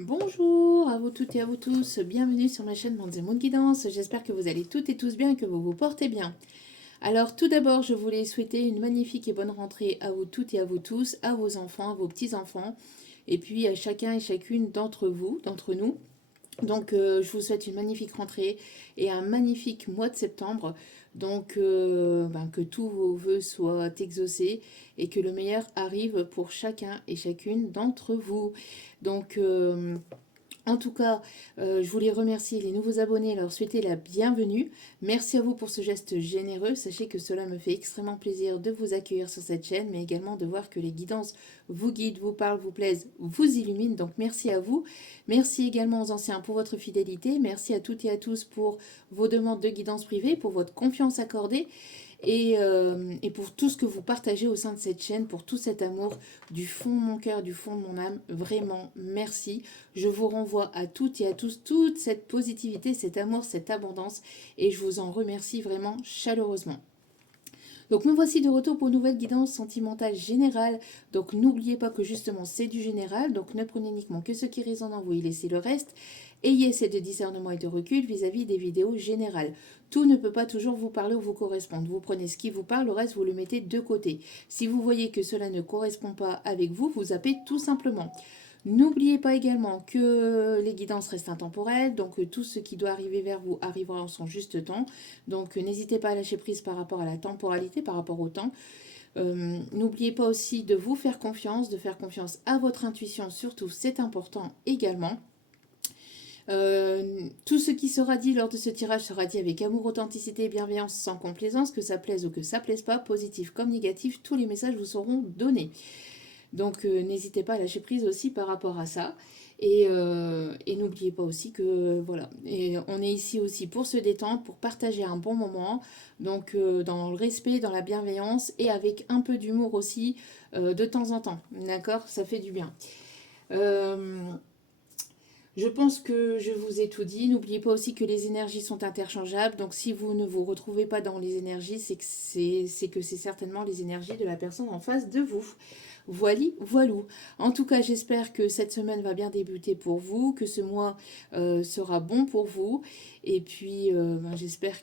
Bonjour à vous toutes et à vous tous, bienvenue sur ma chaîne Manze Moon Guidance, j'espère que vous allez toutes et tous bien et que vous vous portez bien. Alors tout d'abord je voulais souhaiter une magnifique et bonne rentrée à vous toutes et à vous tous, à vos enfants, à vos petits-enfants, et puis à chacun et chacune d'entre vous, d'entre nous. Donc je vous souhaite une magnifique rentrée et un magnifique mois de septembre. Donc que tous vos vœux soient exaucés et que le meilleur arrive pour chacun et chacune d'entre vous. Donc en tout cas, je voulais remercier les nouveaux abonnés et leur souhaiter la bienvenue. Merci à vous pour ce geste généreux. Sachez que cela me fait extrêmement plaisir de vous accueillir sur cette chaîne, mais également de voir que les guidances vous guident, vous parlent, vous plaisent, vous illuminent. Donc merci à vous. Merci également aux anciens pour votre fidélité. Merci à toutes et à tous pour vos demandes de guidance privée, pour votre confiance accordée. Et pour tout ce que vous partagez au sein de cette chaîne, pour tout cet amour du fond de mon cœur, du fond de mon âme, vraiment merci. Je vous renvoie à toutes et à tous toute cette positivité, cet amour, cette abondance et je vous en remercie vraiment chaleureusement. Donc me voici de retour pour une nouvelle guidance sentimentale générale. Donc n'oubliez pas que justement c'est du général, donc ne prenez uniquement que ce qui résonne en vous et laissez le reste. Ayez assez de discernement et de recul vis-à-vis des vidéos générales. Tout ne peut pas toujours vous parler ou vous correspondre. Vous prenez ce qui vous parle, le reste vous le mettez de côté. Si vous voyez que cela ne correspond pas avec vous, vous zappez tout simplement. N'oubliez pas également que les guidances restent intemporelles, donc tout ce qui doit arriver vers vous arrivera en son juste temps. Donc n'hésitez pas à lâcher prise par rapport à la temporalité, par rapport au temps. N'oubliez pas aussi de vous faire confiance, de faire confiance à votre intuition, surtout c'est important également. Tout ce qui sera dit lors de ce tirage sera dit avec amour, authenticité et bienveillance, sans complaisance, que ça plaise ou que ça plaise pas, positif comme négatif, tous les messages vous seront donnés. Donc n'hésitez pas à lâcher prise aussi par rapport à ça. Et n'oubliez pas aussi que voilà, et on est ici aussi pour se détendre, pour partager un bon moment, donc dans le respect, dans la bienveillance et avec un peu d'humour aussi de temps en temps. D'accord, ça fait du bien. Euh, je pense que je vous ai tout dit. N'oubliez pas aussi que les énergies sont interchangeables. Donc si vous ne vous retrouvez pas dans les énergies, c'est que c'est certainement les énergies de la personne en face de vous. Voili, voilou. En tout cas, j'espère que cette semaine va bien débuter pour vous, que ce mois sera bon pour vous. Et puis, j'espère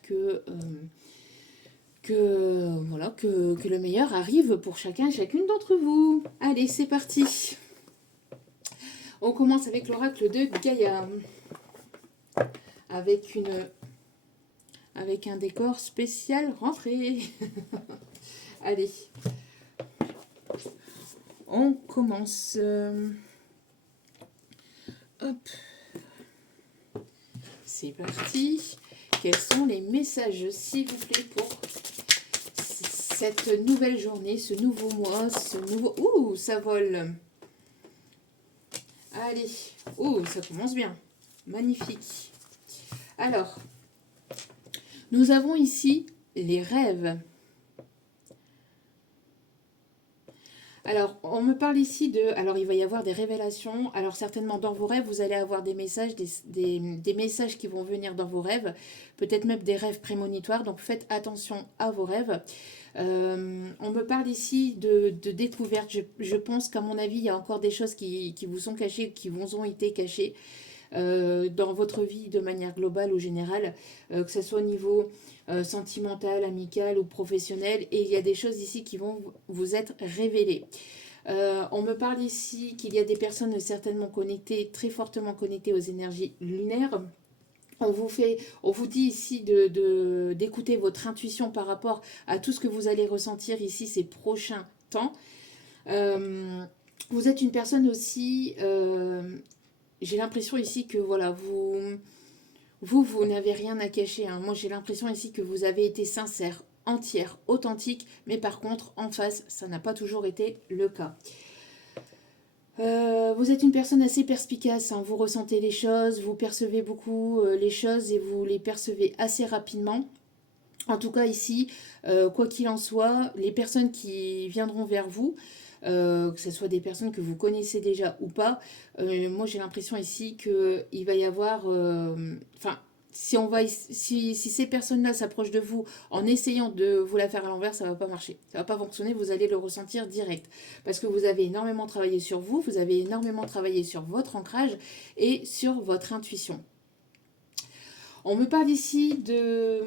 voilà, que le meilleur arrive pour chacun et chacune d'entre vous. Allez, c'est parti. On commence avec l'oracle de Gaïa, avec avec un décor spécial rentrée. Allez, on commence. Hop, c'est parti. Quels sont les messages, s'il vous plaît, pour cette nouvelle journée, ce nouveau mois, ce nouveau... Ouh, ça vole. Allez, ouh, ça commence bien. Magnifique. Alors, nous avons ici les rêves. Alors, on me parle ici de... Alors, il va y avoir des révélations. Alors, certainement, dans vos rêves, vous allez avoir des messages, des messages qui vont venir dans vos rêves. Peut-être même des rêves prémonitoires. Donc, faites attention à vos rêves. On me parle ici de découverte. Je pense qu'à mon avis, il y a encore des choses qui vous sont cachées, qui vous ont été cachées dans votre vie de manière globale ou générale, que ce soit au niveau sentimental, amical ou professionnel. Et il y a des choses ici qui vont vous être révélées. On me parle ici qu'il y a des personnes certainement connectées, très fortement connectées aux énergies lunaires. On vous dit ici d'écouter votre intuition par rapport à tout ce que vous allez ressentir ici ces prochains temps. Vous êtes une personne aussi, j'ai l'impression ici que voilà, vous n'avez rien à cacher. Hein. Moi, j'ai l'impression ici que vous avez été sincère, entière, authentique, mais par contre, en face, ça n'a pas toujours été le cas. Vous êtes une personne assez perspicace, hein. Vous ressentez les choses, vous percevez beaucoup les choses et vous les percevez assez rapidement. En tout cas ici, quoi qu'il en soit, les personnes qui viendront vers vous, que ce soit des personnes que vous connaissez déjà ou pas, moi j'ai l'impression ici qu'il va y avoir... Enfin, si ces personnes-là s'approchent de vous en essayant de vous la faire à l'envers, ça ne va pas marcher. Ça ne va pas fonctionner, vous allez le ressentir direct. Parce que vous avez énormément travaillé sur vous, vous avez énormément travaillé sur votre ancrage et sur votre intuition. On me parle ici de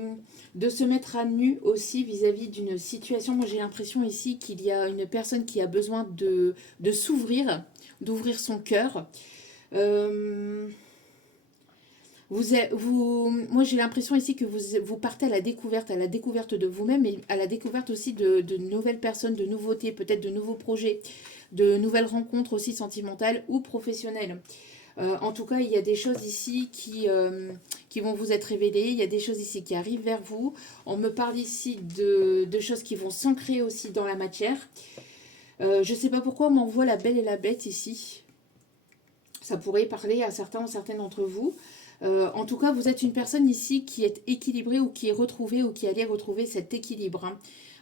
se mettre à nu aussi vis-à-vis d'une situation. Moi, j'ai l'impression ici qu'il y a une personne qui a besoin de s'ouvrir, d'ouvrir son cœur. Moi, j'ai l'impression ici que vous partez à la découverte de vous-même et à la découverte aussi de nouvelles personnes, de nouveautés, peut-être de nouveaux projets, de nouvelles rencontres aussi sentimentales ou professionnelles. En tout cas, il y a des choses ici qui vont vous être révélées, il y a des choses ici qui arrivent vers vous. On me parle ici de choses qui vont s'ancrer aussi dans la matière. Je ne sais pas pourquoi on m'envoie la belle et la bête ici. Ça pourrait parler à certains ou certaines d'entre vous. En tout cas, vous êtes une personne ici qui est équilibrée ou qui est retrouvée ou qui allait retrouver cet équilibre.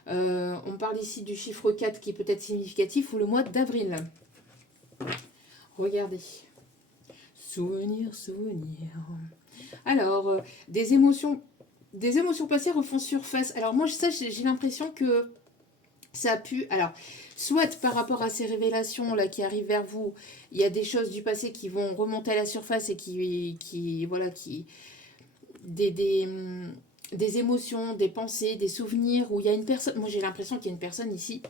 On parle ici du chiffre 4 qui peut être significatif ou le mois d'avril. Regardez. Souvenir, souvenir. Alors, des émotions passées refont surface. Alors moi, ça, j'ai l'impression que ça a pu... Alors, soit par rapport à ces révélations là qui arrivent vers vous, il y a des choses du passé qui vont remonter à la surface et des émotions, des pensées, des souvenirs où il y a une personne. Moi, j'ai l'impression qu'il y a une personne ici.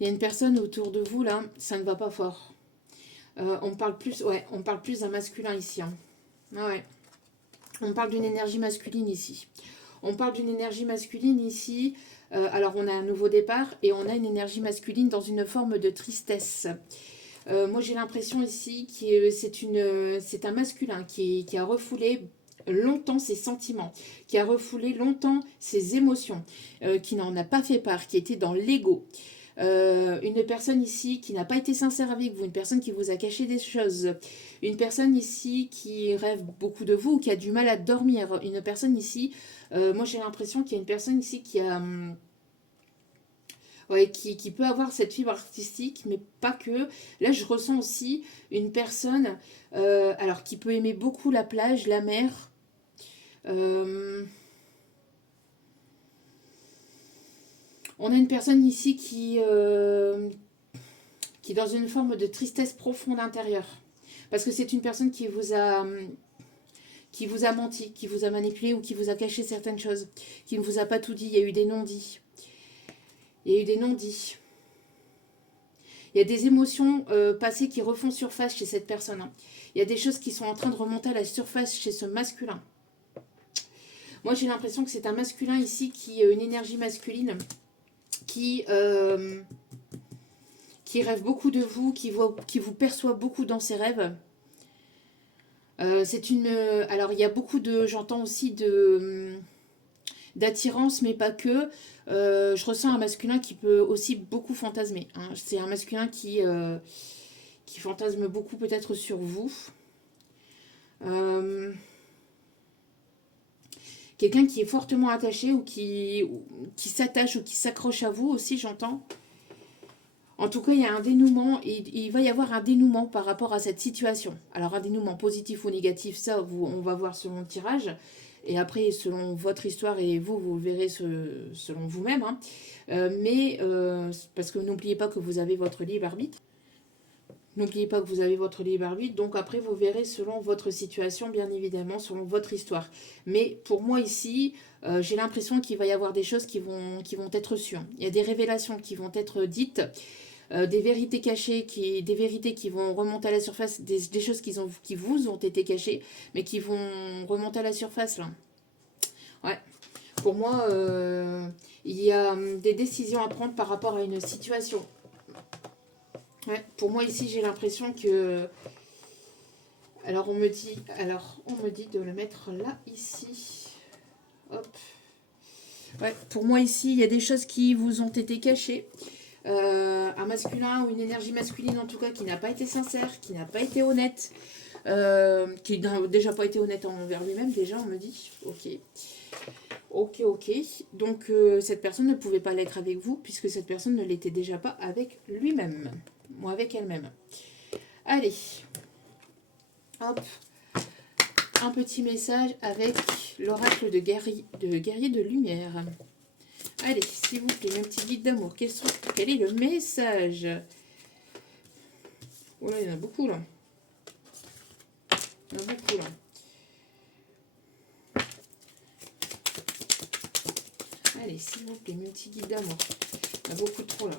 Il y a une personne autour de vous là, ça ne va pas fort. On parle plus d'un masculin ici. Hein. Ouais. On parle d'une énergie masculine ici. Alors, on a un nouveau départ et on a une énergie masculine dans une forme de tristesse. Moi, j'ai l'impression ici que c'est un masculin qui a refoulé longtemps ses sentiments, qui a refoulé longtemps ses émotions, qui n'en a pas fait part, qui était dans l'ego. Une personne ici qui n'a pas été sincère avec vous, une personne qui vous a caché des choses, une personne ici qui rêve beaucoup de vous ou qui a du mal à dormir, une personne ici, moi j'ai l'impression qu'il y a une personne ici qui a... qui peut avoir cette fibre artistique, mais pas que. Là, je ressens aussi une personne alors qui peut aimer beaucoup la plage, la mer. On a une personne ici qui est dans une forme de tristesse profonde intérieure. Parce que c'est une personne qui vous a menti, qui vous a manipulé ou qui vous a caché certaines choses, qui ne vous a pas tout dit. Il y a eu des non-dits. Il y a des émotions passées qui refont surface chez cette personne. Hein. Il y a des choses qui sont en train de remonter à la surface chez ce masculin. Moi, j'ai l'impression que c'est un masculin ici qui a une énergie masculine qui rêve beaucoup de vous, qui vous perçoit beaucoup dans ses rêves. Alors, il y a beaucoup j'entends aussi d'attirance, mais pas que. Je ressens un masculin qui peut aussi beaucoup fantasmer. Hein. C'est un masculin qui fantasme beaucoup peut-être sur vous. Quelqu'un qui est fortement attaché ou qui s'attache ou qui s'accroche à vous aussi, j'entends. En tout cas, il y a un dénouement, il va y avoir un dénouement par rapport à cette situation. Alors, un dénouement positif ou négatif, ça, on va voir selon le tirage. Et après, selon votre histoire et vous verrez selon vous-même. Hein. Parce que n'oubliez pas que vous avez votre libre arbitre. Donc après, vous verrez selon votre situation, bien évidemment, selon votre histoire. Mais pour moi ici, j'ai l'impression qu'il va y avoir des choses qui vont être sûres. Il y a des révélations qui vont être dites. Des vérités cachées, des vérités qui vont remonter à la surface, des choses qui vous ont été cachées, mais qui vont remonter à la surface là. Ouais. Pour moi, il y a des décisions à prendre par rapport à une situation. Ouais. Pour moi ici, j'ai l'impression que... Alors on me dit de le mettre là, ici. Hop. Ouais. Pour moi ici, il y a des choses qui vous ont été cachées. Un masculin ou une énergie masculine en tout cas qui n'a pas été sincère, qui n'a pas été honnête, qui n'a déjà pas été honnête envers lui-même, déjà on me dit, ok, donc cette personne ne pouvait pas l'être avec vous puisque cette personne ne l'était déjà pas avec lui-même, ou avec elle-même. Allez, hop, un petit message avec l'oracle de guerrier de lumière. Allez, s'il vous plaît, mes petits guides d'amour, quel est le message? Oh là, il y en a beaucoup là. Il y en a beaucoup là. Allez, s'il vous plaît, mes petits guides d'amour. Il y en a beaucoup trop là.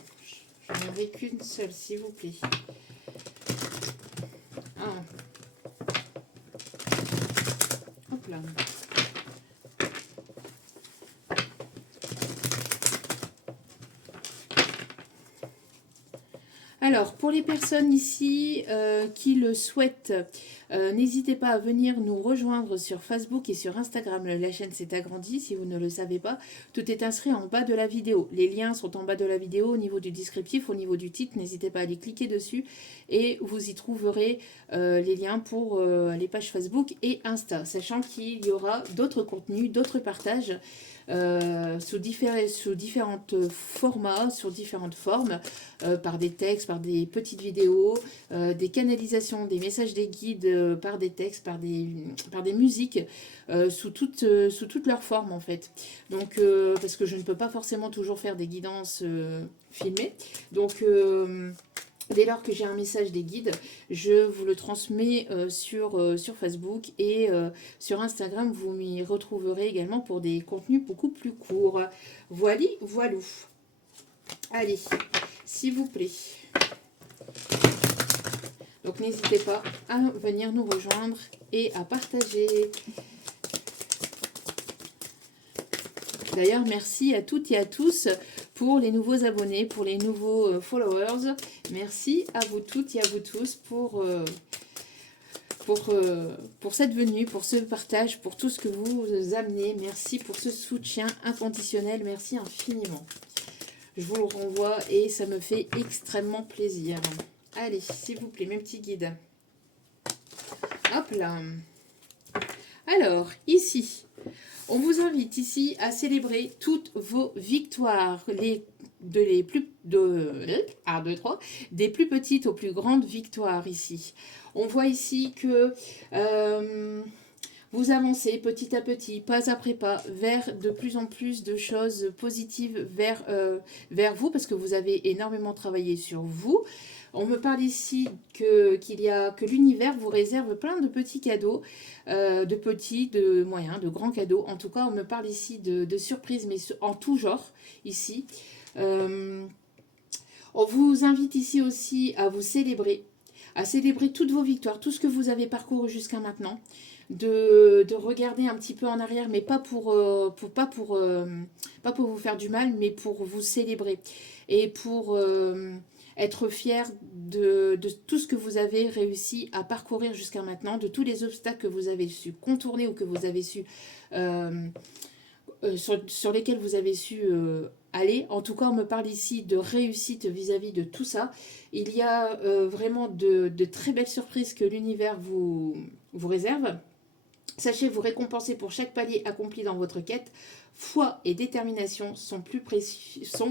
J'en avais qu'une seule, s'il vous plaît. Ah. Hop là. Alors, pour les personnes ici qui le souhaitent, n'hésitez pas à venir nous rejoindre sur Facebook et sur Instagram. La chaîne s'est agrandie, si vous ne le savez pas. Tout est inscrit en bas de la vidéo. Les liens sont en bas de la vidéo au niveau du descriptif, au niveau du titre. N'hésitez pas à aller cliquer dessus et vous y trouverez les liens pour les pages Facebook et Insta. Sachant qu'il y aura d'autres contenus, d'autres partages sous différents formats, sur différentes formes, par des textes, par des petites vidéos, des canalisations, des messages des guides, par des textes, par des musiques, sous toutes leurs formes en fait. Donc, parce que je ne peux pas forcément toujours faire des guidances filmées. Donc, dès lors que j'ai un message des guides, je vous le transmets sur Facebook et sur Instagram, vous m'y retrouverez également pour des contenus beaucoup plus courts. Voili, voilou. Allez, s'il vous plaît. Donc n'hésitez pas à venir nous rejoindre et à partager. D'ailleurs, merci à toutes et à tous pour les nouveaux abonnés, pour les nouveaux followers. Merci à vous toutes et à vous tous pour cette venue, pour ce partage, pour tout ce que vous amenez. Merci pour ce soutien inconditionnel. Merci infiniment. Je vous le renvoie et ça me fait extrêmement plaisir. Allez, s'il vous plaît, mes petits guides. Hop là. Alors, ici, on vous invite ici à célébrer toutes vos victoires, des plus petites aux plus grandes victoires ici. On voit ici que vous avancez petit à petit, pas après pas, vers de plus en plus de choses positives vers vous, parce que vous avez énormément travaillé sur vous. On me parle ici que l'univers vous réserve plein de petits cadeaux, de petits, de moyens, de grands cadeaux. En tout cas, on me parle ici de surprises, mais en tout genre, ici. On vous invite ici aussi à vous célébrer, à célébrer toutes vos victoires, tout ce que vous avez parcouru jusqu'à maintenant, de regarder un petit peu en arrière, mais pas pour vous faire du mal, mais pour vous célébrer et pour être fier de tout ce que vous avez réussi à parcourir jusqu'à maintenant, de tous les obstacles que vous avez su contourner ou que vous avez su sur lesquels vous avez su aller. En tout cas, on me parle ici de réussite vis-à-vis de tout ça. Il y a vraiment de très belles surprises que l'univers vous réserve. Sachez vous récompenser pour chaque palier accompli dans votre quête. Foi et détermination sont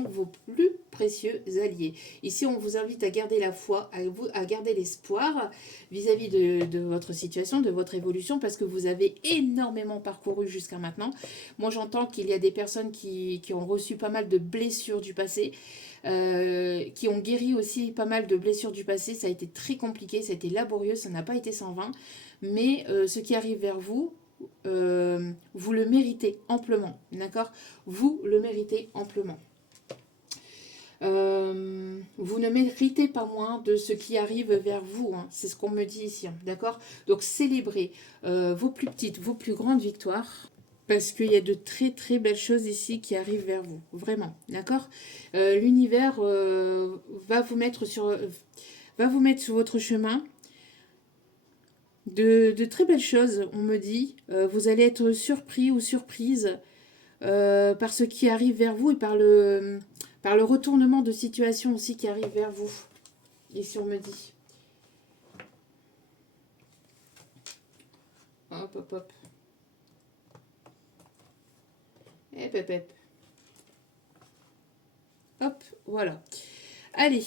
vos plus précieux alliés. Ici, on vous invite à garder la foi, à garder l'espoir vis-à-vis de votre situation, de votre évolution, parce que vous avez énormément parcouru jusqu'à maintenant. Moi, j'entends qu'il y a des personnes qui ont reçu pas mal de blessures du passé, qui ont guéri aussi pas mal de blessures du passé. Ça a été très compliqué, ça a été laborieux, ça n'a pas été sans vain. Mais ce qui arrive vers vous, vous le méritez amplement, d'accord? Vous le méritez amplement. Vous ne méritez pas moins de ce qui arrive vers vous, hein. C'est ce qu'on me dit ici, hein, d'accord? Donc célébrez vos plus petites, vos plus grandes victoires, parce qu'il y a de très très belles choses ici qui arrivent vers vous, vraiment, d'accord? L'univers va vous mettre sur votre chemin de très belles choses, on me dit. Vous allez être surpris ou surprise par ce qui arrive vers vous et par le retournement de situation aussi qui arrive vers vous. Ici, on me dit. Hop, hop, hop. Hop, hop, hop. Hop, voilà. Allez,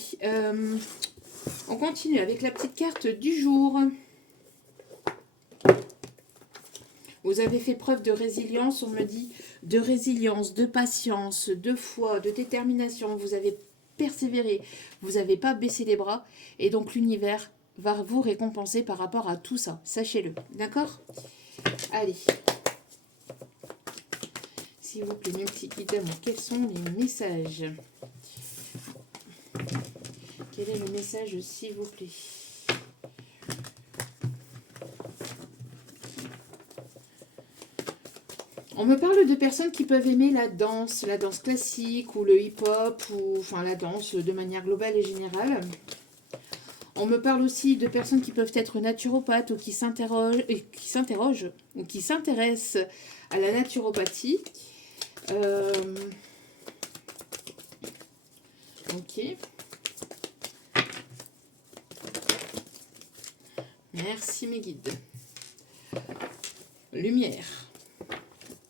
on continue avec la petite carte du jour. Vous avez fait preuve de résilience, on me dit, de résilience, de patience, de foi, de détermination. Vous avez persévéré, vous n'avez pas baissé les bras. Et donc l'univers va vous récompenser par rapport à tout ça. Sachez-le. D'accord? Allez. S'il vous plaît, multi-guides d'amour, quels sont les messages? Quel est le message, s'il vous plaît? On me parle de personnes qui peuvent aimer la danse classique ou le hip-hop, ou enfin la danse de manière globale et générale. On me parle aussi de personnes qui peuvent être naturopathes ou qui s'interrogent ou qui s'intéressent à la naturopathie. Ok. Merci mes guides. Lumière.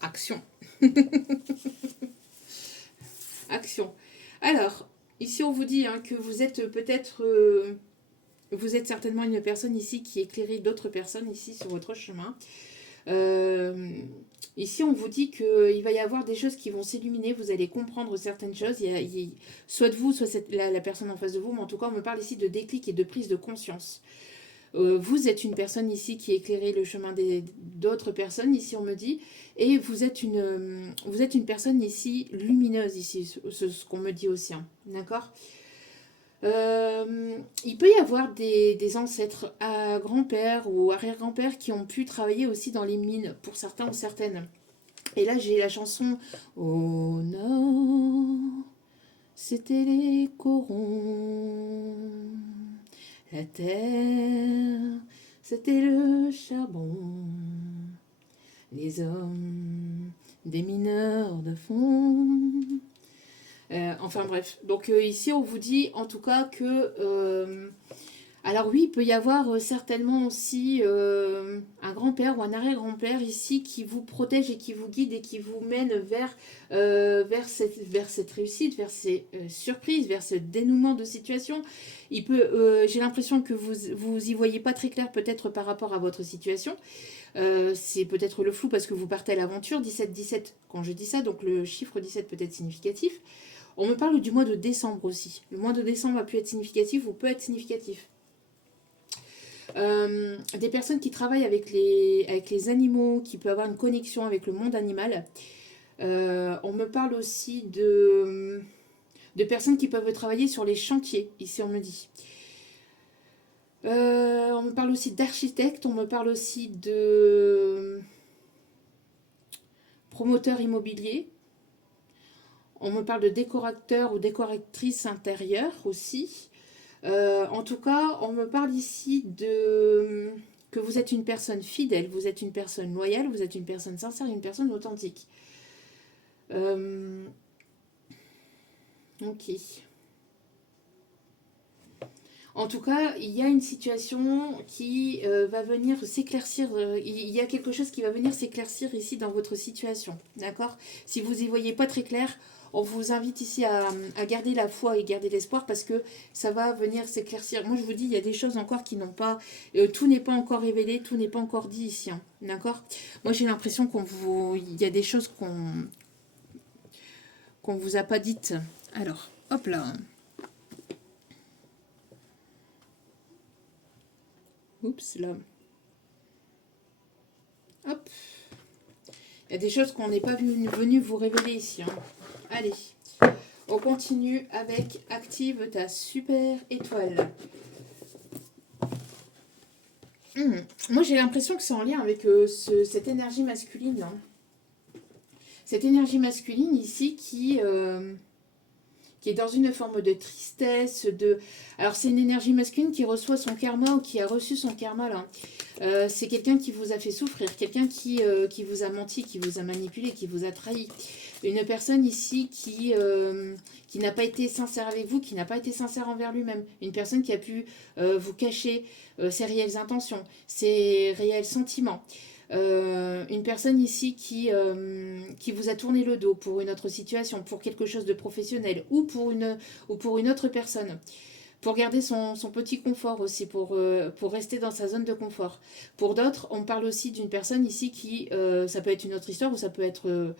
Action. Action. Alors, ici on vous dit que vous êtes peut-être... vous êtes certainement une personne ici qui éclairait d'autres personnes ici sur votre chemin. Ici, on vous dit qu'il va y avoir des choses qui vont s'illuminer, vous allez comprendre certaines choses, soit de vous, soit la personne en face de vous, mais en tout cas, on me parle ici de déclic et de prise de conscience. Vous êtes une personne ici qui éclairait le chemin d'autres personnes, ici on me dit, et vous êtes une personne ici lumineuse, ici, ce qu'on me dit aussi, d'accord ? Il peut y avoir des ancêtres, grands-pères ou arrière-grands-pères qui ont pu travailler aussi dans les mines, pour certains ou certaines. Et là, j'ai la chanson « Au nord, c'était les corons, la terre, c'était le charbon, les hommes, des mineurs de fond. » Enfin bref, donc ici on vous dit en tout cas que... alors oui, il peut y avoir certainement aussi un grand-père ou un arrière-grand-père ici qui vous protège et qui vous guide et qui vous mène vers cette réussite, vers ces surprises, vers ce dénouement de situation. J'ai l'impression que vous y voyez pas très clair peut-être par rapport à votre situation. C'est peut-être le flou parce que vous partez à l'aventure, 17-17 quand je dis ça, donc le chiffre 17 peut être significatif. On me parle du mois de décembre aussi. Le mois de décembre a pu être significatif ou peut être significatif. Des personnes qui travaillent avec les animaux, qui peuvent avoir une connexion avec le monde animal. On me parle aussi de personnes qui peuvent travailler sur les chantiers, ici on me dit. On me parle aussi d'architectes, on me parle aussi de promoteurs immobiliers. On me parle de décorateurs ou décoratrices intérieures aussi. En tout cas, on me parle ici que vous êtes une personne fidèle, vous êtes une personne loyale, vous êtes une personne sincère, une personne authentique. Ok. En tout cas, il y a une situation qui va venir s'éclaircir. Il y a quelque chose qui va venir s'éclaircir ici dans votre situation. D'accord ? Si vous n'y voyez pas très clair, on vous invite ici à garder la foi et garder l'espoir parce que ça va venir s'éclaircir. Moi, je vous dis, il y a des choses encore qui n'ont pas... tout n'est pas encore révélé, tout n'est pas encore dit ici. D'accord ? Moi, j'ai l'impression il y a des choses qu'on vous a pas dites. Alors, hop là. Oups, là. Hop. Il y a des choses qu'on n'est pas venu vous révéler ici. Allez, on continue avec active ta super étoile. Moi, j'ai l'impression que c'est en lien avec cette énergie masculine. Cette énergie masculine ici qui est dans une forme de tristesse. Alors, c'est une énergie masculine qui reçoit son karma ou qui a reçu son karma là. C'est quelqu'un qui vous a fait souffrir, quelqu'un qui vous a menti, qui vous a manipulé, qui vous a trahi. Une personne ici qui n'a pas été sincère avec vous, qui n'a pas été sincère envers lui-même. Une personne qui a pu vous cacher ses réelles intentions, ses réels sentiments. Une personne ici qui vous a tourné le dos pour une autre situation, pour quelque chose de professionnel ou pour une autre personne. pour garder son petit confort aussi, pour rester dans sa zone de confort. Pour d'autres, on parle aussi d'une personne ici qui, ça peut être une autre histoire ou ça peut être,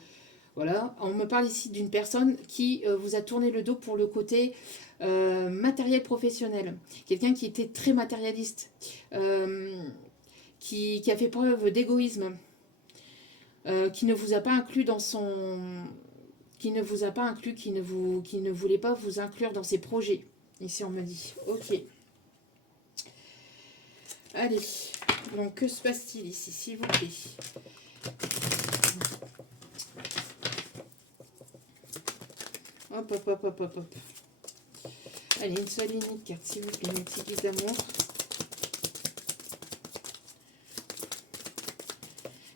voilà, on me parle ici d'une personne qui vous a tourné le dos pour le côté matériel professionnel. Quelqu'un qui était très matérialiste, qui a fait preuve d'égoïsme, qui ne vous a pas inclus dans son... qui ne vous a pas inclus, qui ne voulait pas vous inclure dans ses projets. Ici, on me dit, ok. Allez, donc que se passe-t-il ici, s'il vous plaît? Hop, hop, hop, hop, hop, hop. Allez, une seule unique carte, s'il vous plaît, une petite guide d'amour.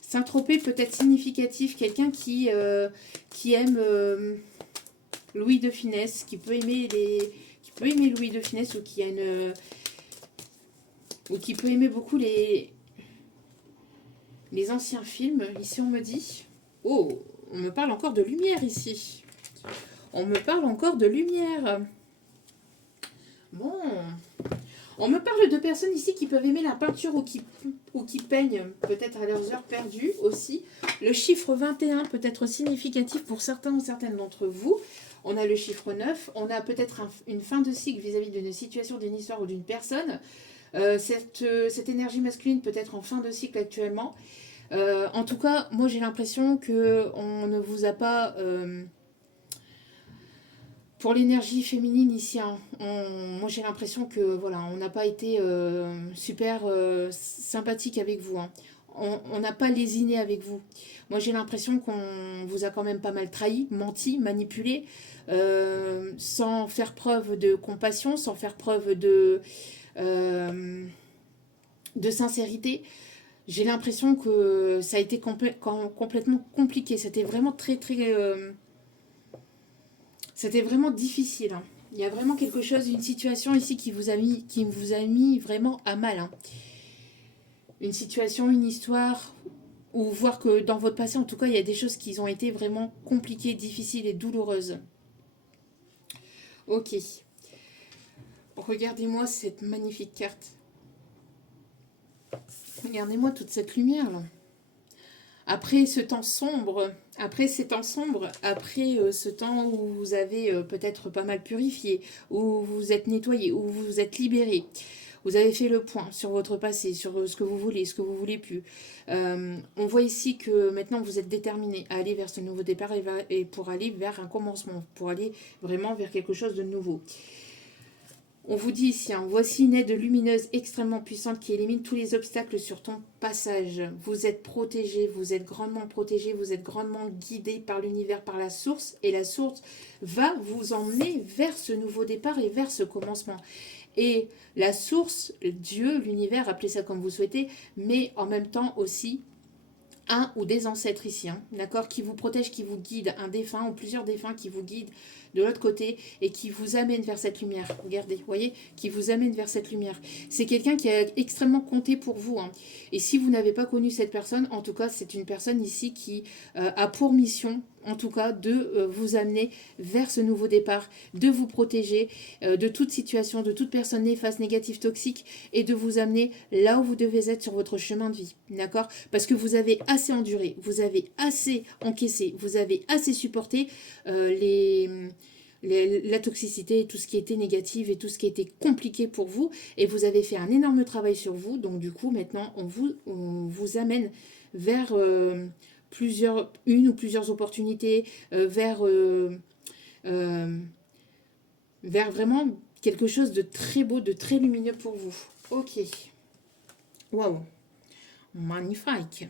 Saint-Tropez peut être significatif, quelqu'un qui aime Louis de Funès, qui peut aimer Louis de Funès, ou qui a une ou qui peut aimer beaucoup les anciens films. Ici on me dit, oh, on me parle encore de lumière ici. On me parle encore de lumière. Bon, on me parle de personnes ici qui peuvent aimer la peinture ou qui peignent, peut-être à leurs heures perdues aussi. Le chiffre 21 peut être significatif pour certains ou certaines d'entre vous. On a le chiffre 9. On a peut-être une fin de cycle vis-à-vis d'une situation, d'une histoire ou d'une personne. Cette énergie masculine peut être en fin de cycle actuellement. En tout cas, moi j'ai l'impression qu'on ne vous a pas... pour l'énergie féminine ici, hein, moi j'ai l'impression que voilà, on n'a pas été super sympathique avec vous. Hein. On n'a pas lésiné avec vous. Moi j'ai l'impression qu'on vous a quand même pas mal trahi, menti, manipulé, sans faire preuve de compassion, sans faire preuve de sincérité. J'ai l'impression que ça a été complètement compliqué. C'était vraiment très très... c'était vraiment difficile. Hein. Il y a vraiment quelque chose, une situation ici qui vous a mis vraiment à mal. Hein. Une situation, une histoire, ou voir que dans votre passé, en tout cas, il y a des choses qui ont été vraiment compliquées, difficiles et douloureuses. Ok. Regardez-moi cette magnifique carte. Regardez-moi toute cette lumière là. Après ce temps sombre, après ce temps où vous avez peut-être pas mal purifié, où vous vous êtes nettoyé, où vous vous êtes libéré, vous avez fait le point sur votre passé, sur ce que vous voulez, ce que vous voulez plus. On voit ici que maintenant vous êtes déterminé à aller vers ce nouveau départ et pour aller vers un commencement, pour aller vraiment vers quelque chose de nouveau. On vous dit ici, hein, voici une aide lumineuse extrêmement puissante qui élimine tous les obstacles sur ton passage. Vous êtes protégé, vous êtes grandement protégé, vous êtes grandement guidé par l'univers, par la source. Et la source va vous emmener vers ce nouveau départ et vers ce commencement. Et la source, Dieu, l'univers, appelez ça comme vous souhaitez, mais en même temps aussi un ou des ancêtres ici, hein, d'accord, qui vous protègent, qui vous guident, un défunt ou plusieurs défunts qui vous guident de l'autre côté et qui vous amènent vers cette lumière. Regardez, vous voyez, qui vous amène vers cette lumière. C'est quelqu'un qui a extrêmement compté pour vous. Hein. Et si vous n'avez pas connu cette personne, en tout cas, c'est une personne ici qui a pour mission, en tout cas, de vous amener vers ce nouveau départ, de vous protéger de toute situation, de toute personne néfaste, négative, toxique, et de vous amener là où vous devez être sur votre chemin de vie, d'accord? Parce que vous avez assez enduré, vous avez assez encaissé, vous avez assez supporté la toxicité et tout ce qui était négatif et tout ce qui était compliqué pour vous, et vous avez fait un énorme travail sur vous, donc du coup, maintenant, on vous amène vers... une ou plusieurs opportunités, vers vraiment quelque chose de très beau, de très lumineux pour vous. Ok. Waouh. Magnifique.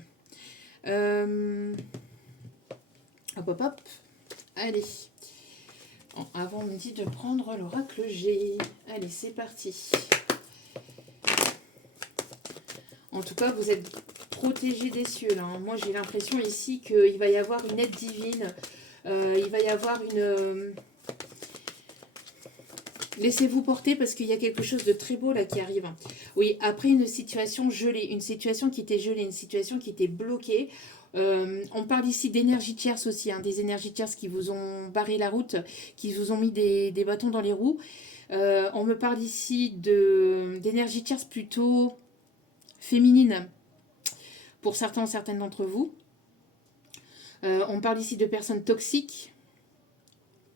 Hop, hop, hop. Allez. Avant, on me dit de prendre l'oracle G. Allez, c'est parti. En tout cas, vous êtes protégé des cieux. Là. Moi, j'ai l'impression ici qu'il va y avoir une aide divine. Il va y avoir une... Laissez-vous porter parce qu'il y a quelque chose de très beau là qui arrive. Oui, après une situation gelée, une situation qui était gelée, une situation qui était bloquée. On parle ici d'énergie tierce aussi, hein, des énergies tierces qui vous ont barré la route, qui vous ont mis des bâtons dans les roues. On me parle ici d'énergie tierce plutôt féminine pour certains ou certaines d'entre vous. On parle ici de personnes toxiques,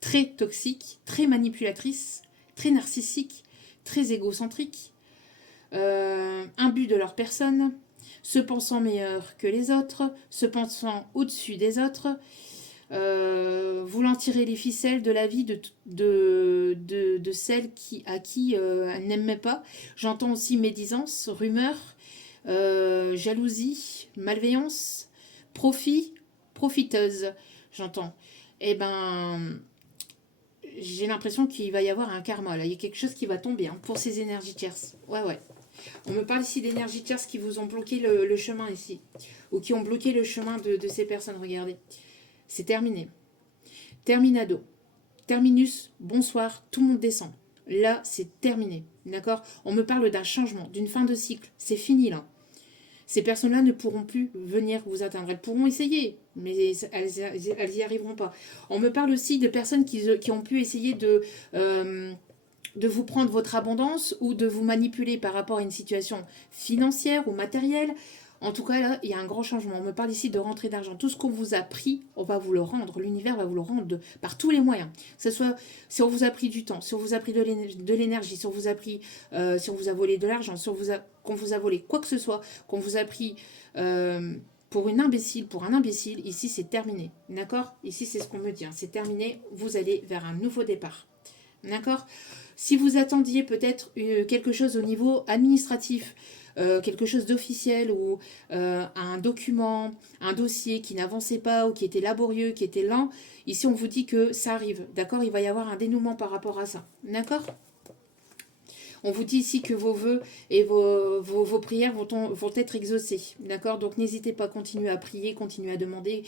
très manipulatrices, très narcissiques, très égocentriques, imbus de leur personne, se pensant meilleurs que les autres, se pensant au-dessus des autres, voulant tirer les ficelles de la vie de celles à qui elle n'aimait pas. J'entends aussi médisance, rumeur, jalousie, malveillance, profit, profiteuse, j'entends. Eh ben, j'ai l'impression qu'il va y avoir un karma, là. Il y a quelque chose qui va tomber pour ces énergies tierces. Ouais. On me parle ici d'énergies tierces qui vous ont bloqué le chemin ici. Ou qui ont bloqué le chemin de ces personnes, regardez. C'est terminé. Terminado. Terminus, bonsoir, tout le monde descend. Là, c'est terminé. D'accord? On me parle d'un changement, d'une fin de cycle. C'est fini, là. Ces personnes-là ne pourront plus venir vous atteindre. Elles pourront essayer, mais elles n'y arriveront pas. On me parle aussi de personnes qui ont pu essayer de vous prendre votre abondance ou de vous manipuler par rapport à une situation financière ou matérielle. En tout cas, là, il y a un grand changement. On me parle ici de rentrée d'argent. Tout ce qu'on vous a pris, on va vous le rendre. L'univers va vous le rendre par tous les moyens. Que ce soit si on vous a pris du temps, si on vous a pris de l'énergie, si on vous a pris, si on vous a volé de l'argent, si qu'on vous a volé quoi que ce soit, qu'on vous a pris pour un imbécile, ici c'est terminé. D'accord? Ici c'est ce qu'on me dit. C'est terminé. Vous allez vers un nouveau départ. D'accord? Si vous attendiez peut-être quelque chose au niveau administratif, quelque chose d'officiel ou un document, un dossier qui n'avançait pas ou qui était laborieux, qui était lent, ici on vous dit que ça arrive, d'accord? Il va y avoir un dénouement par rapport à ça, d'accord? On vous dit ici que vos vœux et vos prières vont être exaucées. D'accord? Donc n'hésitez pas à continuer à prier, continuer à demander,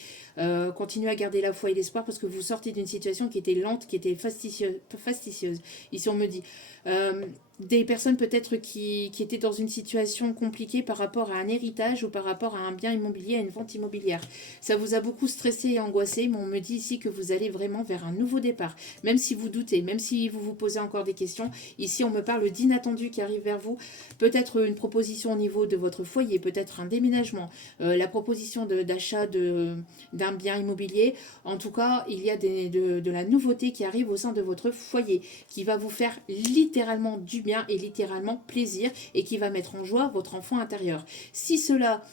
continuer à garder la foi et l'espoir parce que vous sortez d'une situation qui était lente, qui était fastidieuse. Ici on me dit des personnes peut-être qui étaient dans une situation compliquée par rapport à un héritage ou par rapport à un bien immobilier, à une vente immobilière. Ça vous a beaucoup stressé et angoissé, mais on me dit ici que vous allez vraiment vers un nouveau départ. Même si vous doutez, même si vous vous posez encore des questions, ici on me parle d'inattendu qui arrive vers vous. Peut-être une proposition au niveau de votre foyer, peut-être un déménagement, la proposition d'achat d'un bien immobilier. En tout cas, il y a de la nouveauté qui arrive au sein de votre foyer, qui va vous faire littéralement du bien et littéralement plaisir et qui va mettre en joie votre enfant intérieur. Si cela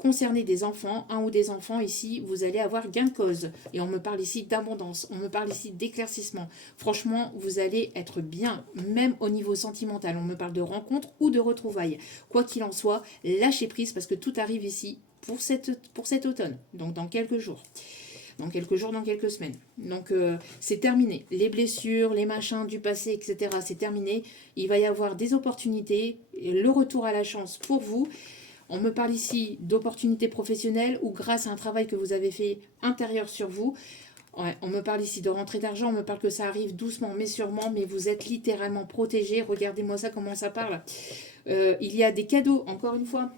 concernait des enfants, un ou des enfants ici, vous allez avoir gain de cause. Et on me parle ici d'abondance, on me parle ici d'éclaircissement. Franchement, vous allez être bien, même au niveau sentimental. On me parle de rencontres ou de retrouvailles. Quoi qu'il en soit, lâchez prise parce que tout arrive ici pour cet automne, donc dans quelques jours. Dans quelques semaines. Donc c'est terminé. Les blessures, les machins du passé, etc. C'est terminé. Il va y avoir des opportunités, le retour à la chance pour vous. On me parle ici d'opportunités professionnelles ou grâce à un travail que vous avez fait intérieur sur vous. Ouais, on me parle ici de rentrée d'argent, on me parle que ça arrive doucement mais sûrement, mais vous êtes littéralement protégé. Regardez-moi ça, comment ça parle. Il y a des cadeaux, encore une fois.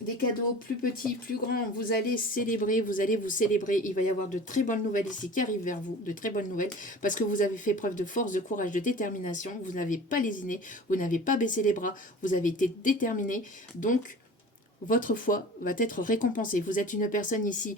Des cadeaux plus petits, plus grands, vous allez célébrer, vous allez vous célébrer. Il va y avoir de très bonnes nouvelles ici qui arrivent vers vous, de très bonnes nouvelles, parce que vous avez fait preuve de force, de courage, de détermination. Vous n'avez pas lésiné, vous n'avez pas baissé les bras, vous avez été déterminé. Donc, votre foi va être récompensée. Vous êtes une personne ici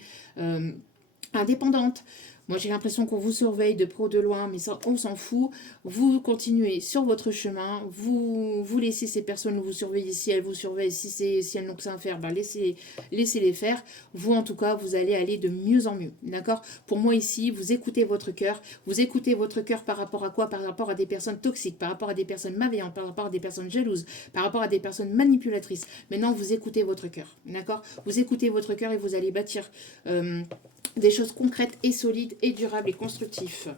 indépendante. Moi, j'ai l'impression qu'on vous surveille de près ou de loin, mais ça, on s'en fout. Vous continuez sur votre chemin. Vous laissez ces personnes vous surveiller. Si elles vous surveillent, si elles n'ont que ça à faire, ben laissez-les faire. Vous, en tout cas, vous allez aller de mieux en mieux. D'accord? Pour moi, ici, vous écoutez votre cœur. Vous écoutez votre cœur par rapport à quoi? Par rapport à des personnes toxiques, par rapport à des personnes malveillantes, par rapport à des personnes jalouses, par rapport à des personnes manipulatrices. Maintenant, vous écoutez votre cœur. D'accord? Vous écoutez votre cœur et vous allez bâtir des choses concrètes et solides et durables et constructifs.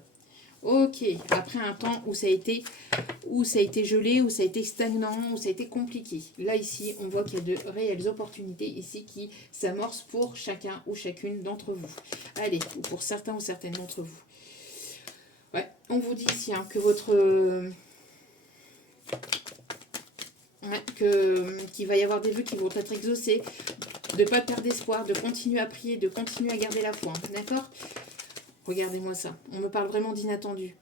Ok, après un temps où ça a été gelé, où ça a été stagnant, où ça a été compliqué. Là, ici, on voit qu'il y a de réelles opportunités ici qui s'amorcent pour chacun ou chacune d'entre vous. Allez, ou pour certains ou certaines d'entre vous. Ouais, on vous dit ici que votre... qu'il va y avoir des vœux qui vont être exaucés, de ne pas perdre d'espoir, de continuer à prier, de continuer à garder la foi. D'accord? Regardez-moi ça. On me parle vraiment d'inattendu.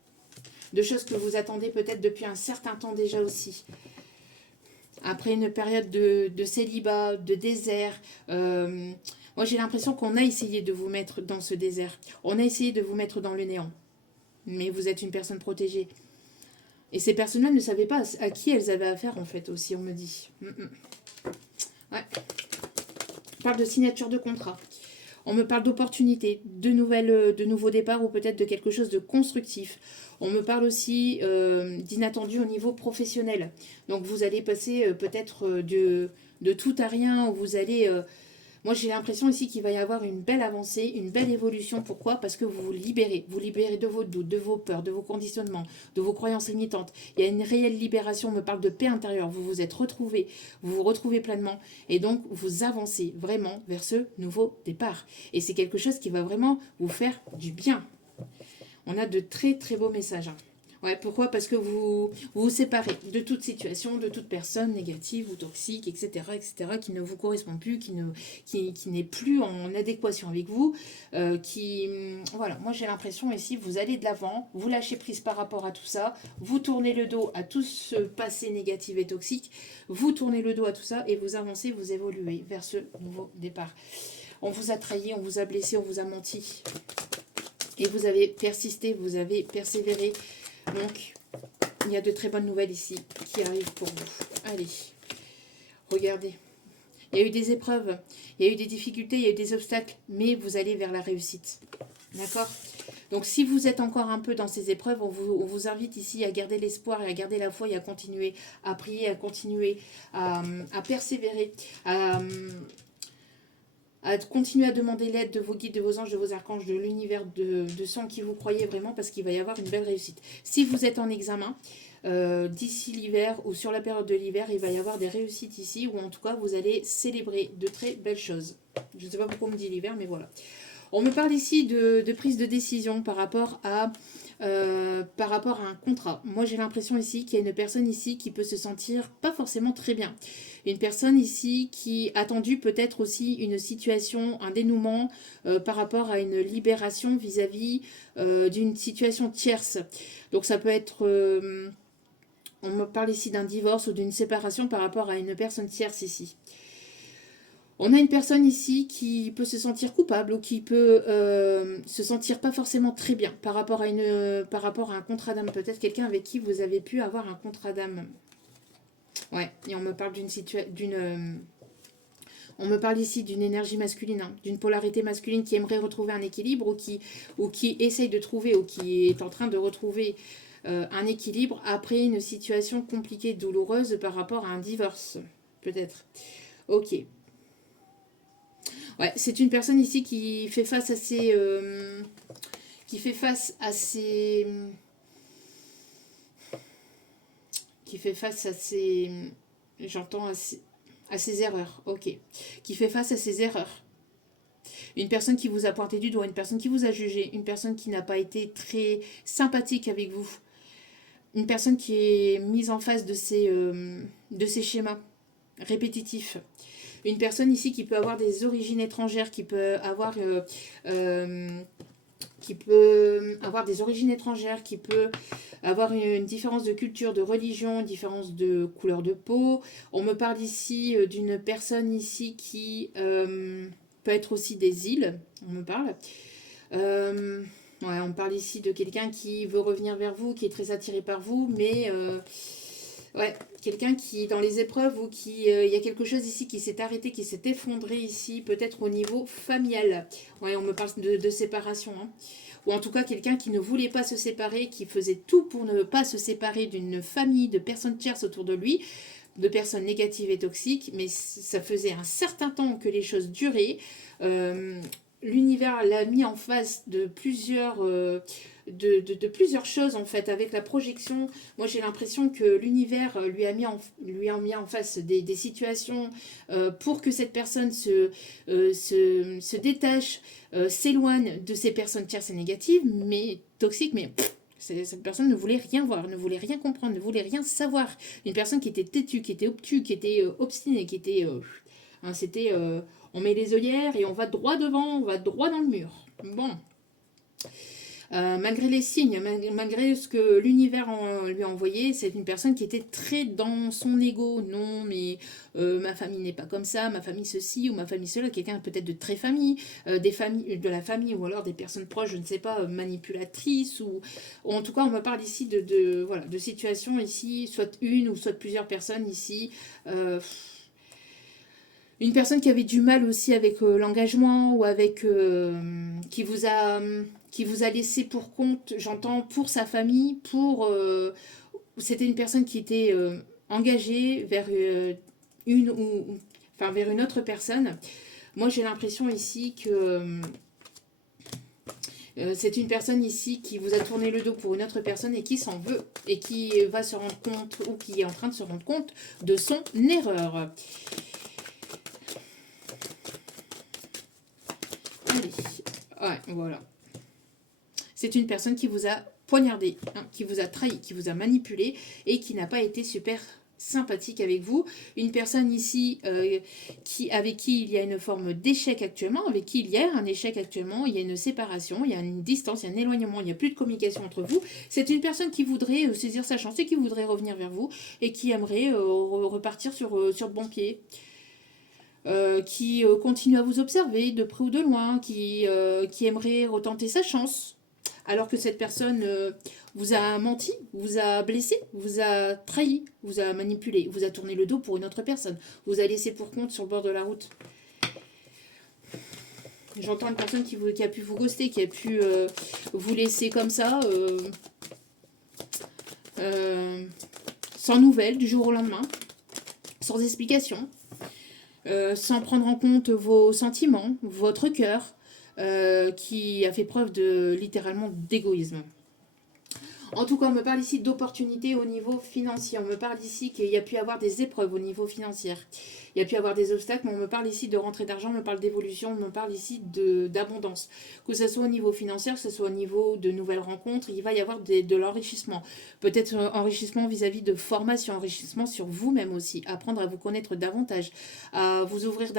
de choses que vous attendez peut-être depuis un certain temps déjà aussi. Après une période de célibat, de désert, moi j'ai l'impression qu'on a essayé de vous mettre dans ce désert. On a essayé de vous mettre dans le néant. Mais vous êtes une personne protégée. Et ces personnes-là ne savaient pas à qui elles avaient affaire en fait aussi, on me dit. Ouais. On parle de signature de contrat. On me parle d'opportunités, de nouveaux départs ou peut-être de quelque chose de constructif. On me parle aussi d'inattendu au niveau professionnel. Donc vous allez passer peut-être de tout à rien, ou vous allez... moi j'ai l'impression ici qu'il va y avoir une belle avancée, une belle évolution. Pourquoi? Parce que vous vous libérez. Vous libérez de vos doutes, de vos peurs, de vos conditionnements, de vos croyances limitantes. Il y a une réelle libération, on me parle de paix intérieure. Vous vous êtes retrouvés, vous vous retrouvez pleinement. Et donc vous avancez vraiment vers ce nouveau départ. Et c'est quelque chose qui va vraiment vous faire du bien. On a de très très beaux messages. Ouais, pourquoi? Parce que vous séparez de toute situation, de toute personne négative ou toxique, etc., qui ne vous correspond plus, qui n'est plus en adéquation avec vous. Voilà, moi j'ai l'impression ici, vous allez de l'avant, vous lâchez prise par rapport à tout ça, vous tournez le dos à tout ce passé négatif et toxique, vous tournez le dos à tout ça et vous avancez, vous évoluez vers ce nouveau départ. On vous a trahi, on vous a blessé, on vous a menti. Et vous avez persisté, vous avez persévéré. Donc, il y a de très bonnes nouvelles ici qui arrivent pour vous. Allez, regardez. Il y a eu des épreuves, il y a eu des difficultés, il y a eu des obstacles, mais vous allez vers la réussite. D'accord? Donc, si vous êtes encore un peu dans ces épreuves, on vous invite ici à garder l'espoir et à garder la foi et à continuer à prier, à continuer à persévérer, à continuer à demander l'aide de vos guides, de vos anges, de vos archanges, de l'univers, de ceux en qui vous croyez vraiment, parce qu'il va y avoir une belle réussite. Si vous êtes en examen, d'ici l'hiver ou sur la période de l'hiver, il va y avoir des réussites ici, ou en tout cas, vous allez célébrer de très belles choses. Je ne sais pas pourquoi on me dit l'hiver, mais voilà. On me parle ici de prise de décision par rapport à un contrat. Moi, j'ai l'impression ici qu'il y a une personne ici qui peut se sentir pas forcément très bien. Une personne ici qui a attendu peut-être aussi une situation, un dénouement par rapport à une libération vis-à-vis d'une situation tierce. Donc ça peut être... on me parle ici d'un divorce ou d'une séparation par rapport à une personne tierce ici. On a une personne ici qui peut se sentir coupable ou qui peut se sentir pas forcément très bien par rapport à un contrat d'âme. Peut-être quelqu'un avec qui vous avez pu avoir un contrat d'âme. Ouais, et on me parle on me parle ici d'une énergie masculine, hein, d'une polarité masculine qui aimerait retrouver un équilibre ou qui essaye de trouver ou qui est en train de retrouver un équilibre après une situation compliquée, douloureuse par rapport à un divorce. Peut-être. Ok. Ouais, c'est une personne ici qui fait face à ses... qui fait face à ses... qui fait face à ses... J'entends à ses erreurs, ok. Qui fait face à ses erreurs. Une personne qui vous a pointé du doigt, une personne qui vous a jugé, une personne qui n'a pas été très sympathique avec vous. Une personne qui est mise en face de ses schémas répétitifs. Une personne ici qui peut avoir des origines étrangères, qui peut avoir des origines étrangères, qui peut avoir une différence de culture, de religion, une différence de couleur de peau. On me parle ici d'une personne ici qui peut être aussi des îles, on me parle. Ouais, on parle ici de quelqu'un qui veut revenir vers vous, qui est très attiré par vous, mais... ouais, quelqu'un qui, dans les épreuves, ou qui, il y a quelque chose ici qui s'est arrêté, qui s'est effondré ici, peut-être au niveau familial. Ouais, on me parle de séparation. Hein. Ou en tout cas, quelqu'un qui ne voulait pas se séparer, qui faisait tout pour ne pas se séparer d'une famille, de personnes tierces autour de lui, de personnes négatives et toxiques, mais ça faisait un certain temps que les choses duraient. L'univers l'a mis en face de plusieurs... de plusieurs choses en fait avec la projection. Moi j'ai l'impression que l'univers lui a mis en face des situations pour que cette personne se détache, s'éloigne de ces personnes tierces et négatives, mais toxiques, mais cette personne ne voulait rien voir, ne voulait rien comprendre, ne voulait rien savoir. Une personne qui était têtue, qui était obtuse, qui était obstinée, qui était... hein, c'était... on met les œillères et on va droit devant, on va droit dans le mur. Bon... Malgré les signes, malgré ce que l'univers lui a envoyé, c'est une personne qui était très dans son ego. Non, mais ma famille n'est pas comme ça, ma famille ceci ou ma famille cela. Quelqu'un peut-être de très famille, des familles, de la famille ou alors des personnes proches, je ne sais pas, manipulatrices ou en tout cas on me parle ici voilà, de situations ici, soit une ou soit plusieurs personnes ici. Une personne qui avait du mal aussi avec l'engagement ou avec qui vous a laissé pour compte, j'entends, pour sa famille, c'était une personne qui était engagée vers une ou enfin vers une autre personne. Moi j'ai l'impression ici que c'est une personne ici qui vous a tourné le dos pour une autre personne et qui s'en veut et qui va se rendre compte ou qui est en train de se rendre compte de son erreur. Allez, ouais, voilà. C'est une personne qui vous a poignardé, hein, qui vous a trahi, qui vous a manipulé et qui n'a pas été super sympathique avec vous. Une personne ici avec qui il y a une forme d'échec actuellement, avec qui il y a un échec actuellement, il y a une séparation, il y a une distance, il y a un éloignement, il n'y a plus de communication entre vous. C'est une personne qui voudrait saisir sa chance et qui voudrait revenir vers vous et qui aimerait repartir sur de bons pieds. Qui continue à vous observer de près ou de loin, qui aimerait retenter sa chance, alors que cette personne vous a menti, vous a blessé, vous a trahi, vous a manipulé, vous a tourné le dos pour une autre personne, vous a laissé pour compte sur le bord de la route. J'entends une personne qui a pu vous ghoster, qui a pu vous laisser comme ça, sans nouvelles, du jour au lendemain, sans explication. Sans prendre en compte vos sentiments, votre cœur, qui a fait preuve littéralement d'égoïsme. En tout cas, on me parle ici d'opportunités au niveau financier. On me parle ici qu'il y a pu y avoir des épreuves au niveau financier. Il y a pu y avoir des obstacles, mais on me parle ici de rentrée d'argent, on me parle d'évolution, on me parle ici d'abondance. Que ce soit au niveau financier, que ce soit au niveau de nouvelles rencontres, il va y avoir de l'enrichissement. Peut-être enrichissement vis-à-vis de formation, enrichissement sur vous-même aussi. Apprendre à vous connaître davantage, à vous ouvrir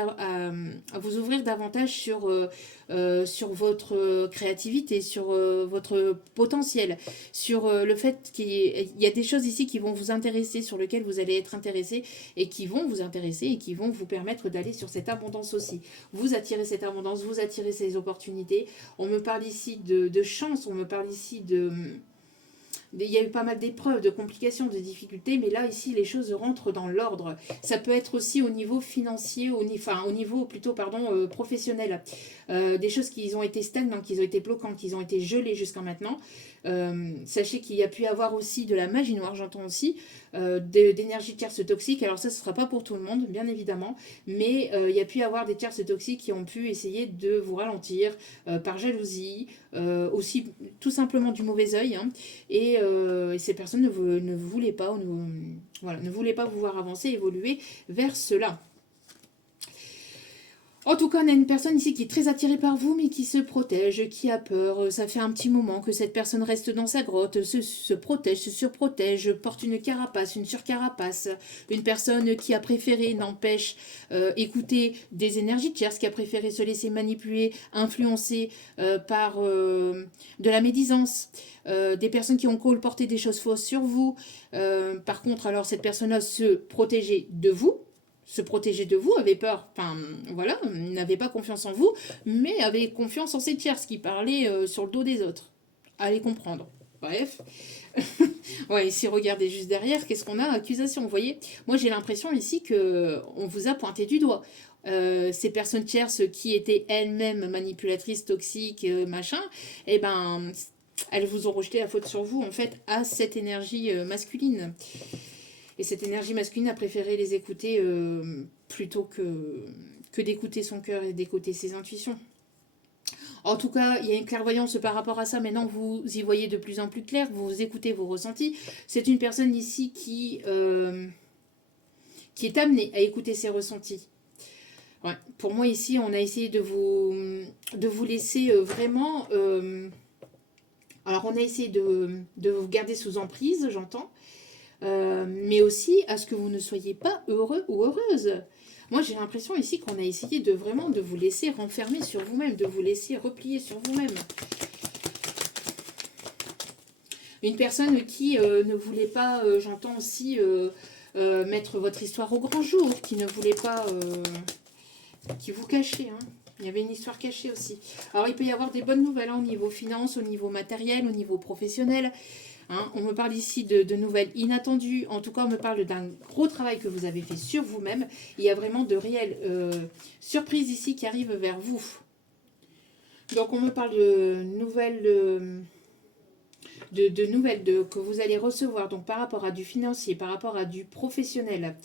davantage sur votre créativité, sur votre potentiel, sur le fait qu'il y a des choses ici qui vont vous intéresser, sur lesquelles vous allez être intéressé et qui vont vous intéresser et qui vont vous permettre d'aller sur cette abondance aussi. Vous attirez cette abondance, vous attirez ces opportunités. On me parle ici de chance, on me parle ici il y a eu pas mal d'épreuves, de complications, de difficultés, mais là, ici, les choses rentrent dans l'ordre. Ça peut être aussi au niveau financier, au niveau plutôt, professionnel. Des choses qui ont été stagnantes, qui ont été bloquantes, qui ont été gelées jusqu'à maintenant. Sachez qu'il y a pu y avoir aussi de la magie noire, j'entends aussi, d'énergie tierce toxique. Alors ça, ce ne sera pas pour tout le monde, bien évidemment, mais il y a pu y avoir des tierces toxiques qui ont pu essayer de vous ralentir par jalousie, aussi tout simplement du mauvais œil, hein, et ces personnes ne voulaient pas, ne voulaient pas vous voir avancer, évoluer vers cela. En tout cas, on a une personne ici qui est très attirée par vous, mais qui se protège, qui a peur. Ça fait un petit moment que cette personne reste dans sa grotte, se protège, se surprotège, porte une carapace, une surcarapace. Une personne qui a préféré, n'empêche, écouter des énergies tierces, qui a préféré se laisser manipuler, influencer par de la médisance. Des personnes qui ont colporté des choses fausses sur vous. Par contre, alors cette personne-là se protégeait de vous, avait peur, voilà, n'avait pas confiance en vous, mais avait confiance en ses tierces qui parlaient sur le dos des autres. Allez comprendre. Bref. Ouais, ici, regardez juste derrière, qu'est-ce qu'on a? Accusation, vous voyez? Moi, j'ai l'impression ici qu'on vous a pointé du doigt. Ces personnes tierces qui étaient elles-mêmes manipulatrices, toxiques, machin, eh ben, elles vous ont rejeté la faute sur vous, en fait, à cette énergie masculine. Et cette énergie masculine a préféré les écouter plutôt que d'écouter son cœur et d'écouter ses intuitions. En tout cas, il y a une clairvoyance par rapport à ça. Maintenant, vous y voyez de plus en plus clair, vous écoutez vos ressentis. C'est une personne ici qui est amenée à écouter ses ressentis. Ouais. Pour moi, ici, on a essayé de vous laisser vraiment... alors, on a essayé de vous garder sous emprise, j'entends. Mais aussi à ce que vous ne soyez pas heureux ou heureuse. Moi, j'ai l'impression ici qu'on a essayé de vous laisser renfermer sur vous-même, de vous laisser replier sur vous-même. Une personne qui ne voulait pas, j'entends aussi, mettre votre histoire au grand jour, qui ne voulait pas, qui vous cachait, hein. Il y avait une histoire cachée aussi. Alors, il peut y avoir des bonnes nouvelles hein, au niveau finance, au niveau matériel, au niveau professionnel. Hein. On me parle ici de nouvelles inattendues. En tout cas, on me parle d'un gros travail que vous avez fait sur vous-même. Il y a vraiment de réelles surprises ici qui arrivent vers vous. Donc, on me parle de nouvelles... de nouvelles que vous allez recevoir donc par rapport à du financier, par rapport à du professionnel.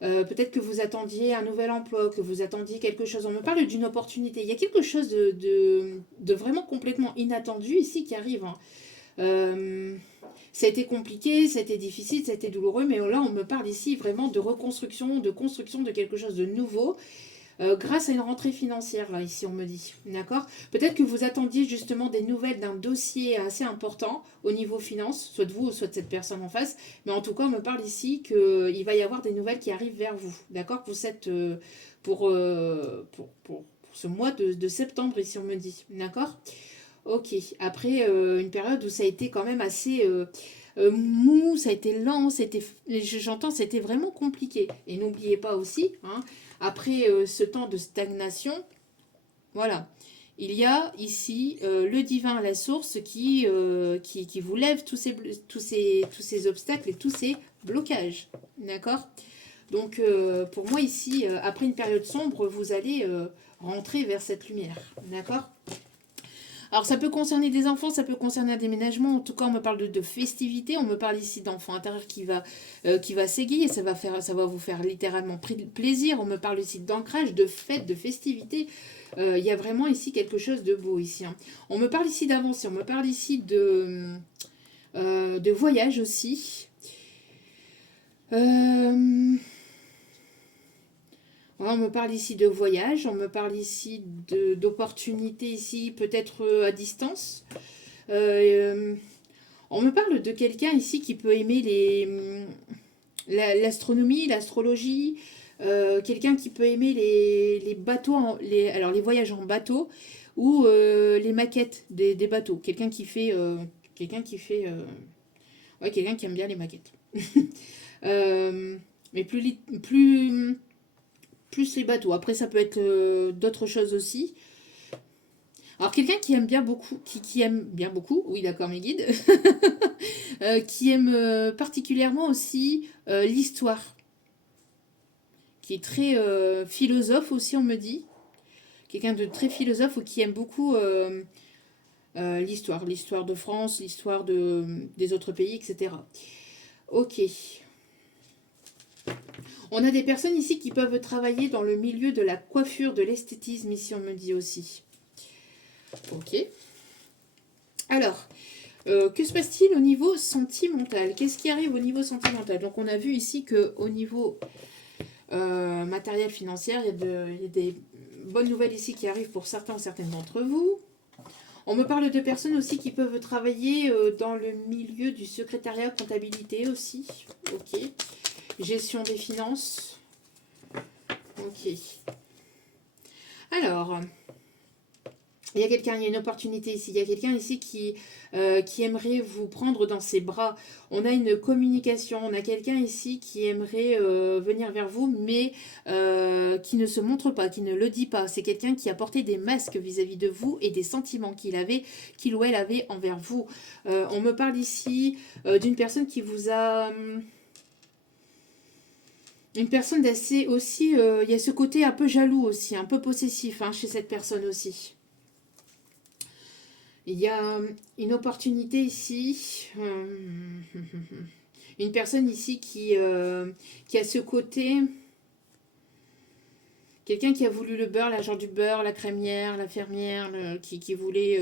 Peut-être que vous attendiez un nouvel emploi, que vous attendiez quelque chose. On me parle d'une opportunité. Il y a quelque chose de vraiment complètement inattendu ici qui arrive. Hein. Ça a été compliqué, ça a été difficile, ça a été douloureux, mais là on me parle ici vraiment de reconstruction, de construction de quelque chose de nouveau. Grâce à une rentrée financière, là, ici, on me dit. D'accord. Peut-être que vous attendiez justement des nouvelles d'un dossier assez important au niveau finance, soit de vous, soit de cette personne en face. Mais en tout cas, on me parle ici qu'il va y avoir des nouvelles qui arrivent vers vous. D'accord. Pour ce mois de septembre, ici, on me dit. D'accord. Ok. Après, une période où ça a été quand même assez... mou, ça a été lent, j'entends, c'était vraiment compliqué. Et n'oubliez pas aussi, hein, après ce temps de stagnation, voilà, il y a ici le divin, la source qui vous lève tous ces obstacles et tous ces blocages. D'accord. Donc, pour moi ici, après une période sombre, vous allez rentrer vers cette lumière. D'accord. Alors, ça peut concerner des enfants, ça peut concerner un déménagement. En tout cas, on me parle de festivités. On me parle ici d'enfant intérieur qui va s'égayer. Ça va vous faire littéralement plaisir. On me parle ici d'ancrage, de fête, de festivité. Il y a vraiment ici quelque chose de beau ici. Hein. On me parle ici d'avancée. On me parle ici de voyage aussi. On me parle ici de voyage, on me parle ici d'opportunités ici, peut-être à distance. On me parle de quelqu'un ici qui peut aimer l'astronomie, l'astrologie, quelqu'un qui peut aimer les bateaux, alors les voyages en bateau ou les maquettes des bateaux. Quelqu'un qui fait, quelqu'un qui aime bien les maquettes. Mais plus les bateaux. Après, ça peut être d'autres choses aussi. Alors, quelqu'un qui aime bien beaucoup, qui aime bien beaucoup, oui, d'accord, mes guides, qui aime particulièrement aussi l'histoire, qui est très philosophe aussi, on me dit. Quelqu'un de très philosophe ou qui aime beaucoup l'histoire de France, l'histoire des autres pays, etc. Ok. On a des personnes ici qui peuvent travailler dans le milieu de la coiffure, de l'esthétisme, ici on me dit aussi. Ok. Alors, que se passe-t-il au niveau sentimental? Qu'est-ce qui arrive au niveau sentimental? Donc on a vu ici qu'au niveau matériel financier, il y a des bonnes nouvelles ici qui arrivent pour certains ou certaines d'entre vous. On me parle de personnes aussi qui peuvent travailler dans le milieu du secrétariat, comptabilité aussi. Ok. Gestion des finances. Ok. Alors, il y a quelqu'un, il y a une opportunité ici. Il y a quelqu'un ici qui aimerait vous prendre dans ses bras. On a une communication. On a quelqu'un ici qui aimerait venir vers vous, mais qui ne se montre pas, qui ne le dit pas. C'est quelqu'un qui a porté des masques vis-à-vis de vous et des sentiments qu'il ou elle avait envers vous. On me parle ici d'une personne qui vous a... Une personne d'assez aussi, il y a ce côté un peu jaloux aussi, un peu possessif hein, chez cette personne aussi. Il y a une opportunité ici, une personne ici qui a ce côté, quelqu'un qui a voulu le beurre, l'agent du beurre, la crémière, la fermière, qui voulait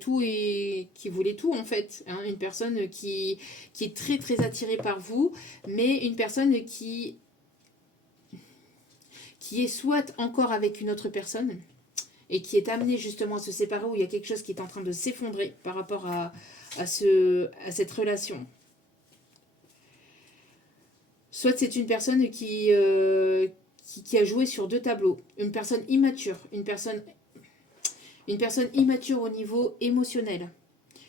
tout et qui voulait tout en fait. Hein, une personne qui est très très attirée par vous, mais une personne qui est soit encore avec une autre personne et qui est amenée justement à se séparer, où il y a quelque chose qui est en train de s'effondrer par rapport à cette relation. Soit c'est une personne qui a joué sur deux tableaux. Une personne immature, une personne immature au niveau émotionnel.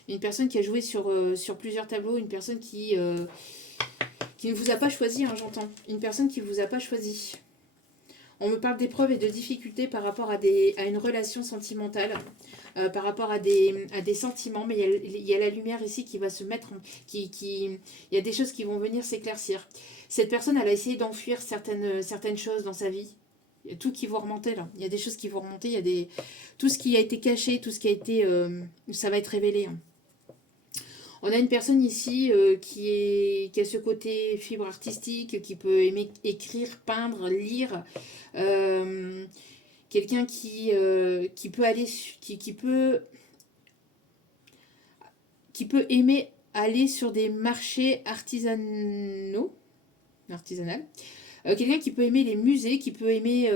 Une personne qui a joué sur plusieurs tableaux, une personne qui ne vous a pas choisi, hein, j'entends. Une personne qui ne vous a pas choisi. On me parle d'épreuves et de difficultés par rapport à une relation sentimentale, par rapport à des sentiments, mais il y a la lumière ici qui va se mettre, il y a des choses qui vont venir s'éclaircir. Cette personne, elle a essayé d'enfuir certaines choses dans sa vie. Il y a tout qui va remonter là. Il y a des choses qui vont remonter, il y a tout ce qui a été caché, tout ce qui a été... ça va être révélé. Hein. On a une personne ici qui a ce côté fibre artistique, qui peut aimer écrire, peindre, lire. Quelqu'un qui peut aller... qui peut aimer aller sur des marchés artisanaux. Quelqu'un qui peut aimer les musées, qui peut aimer...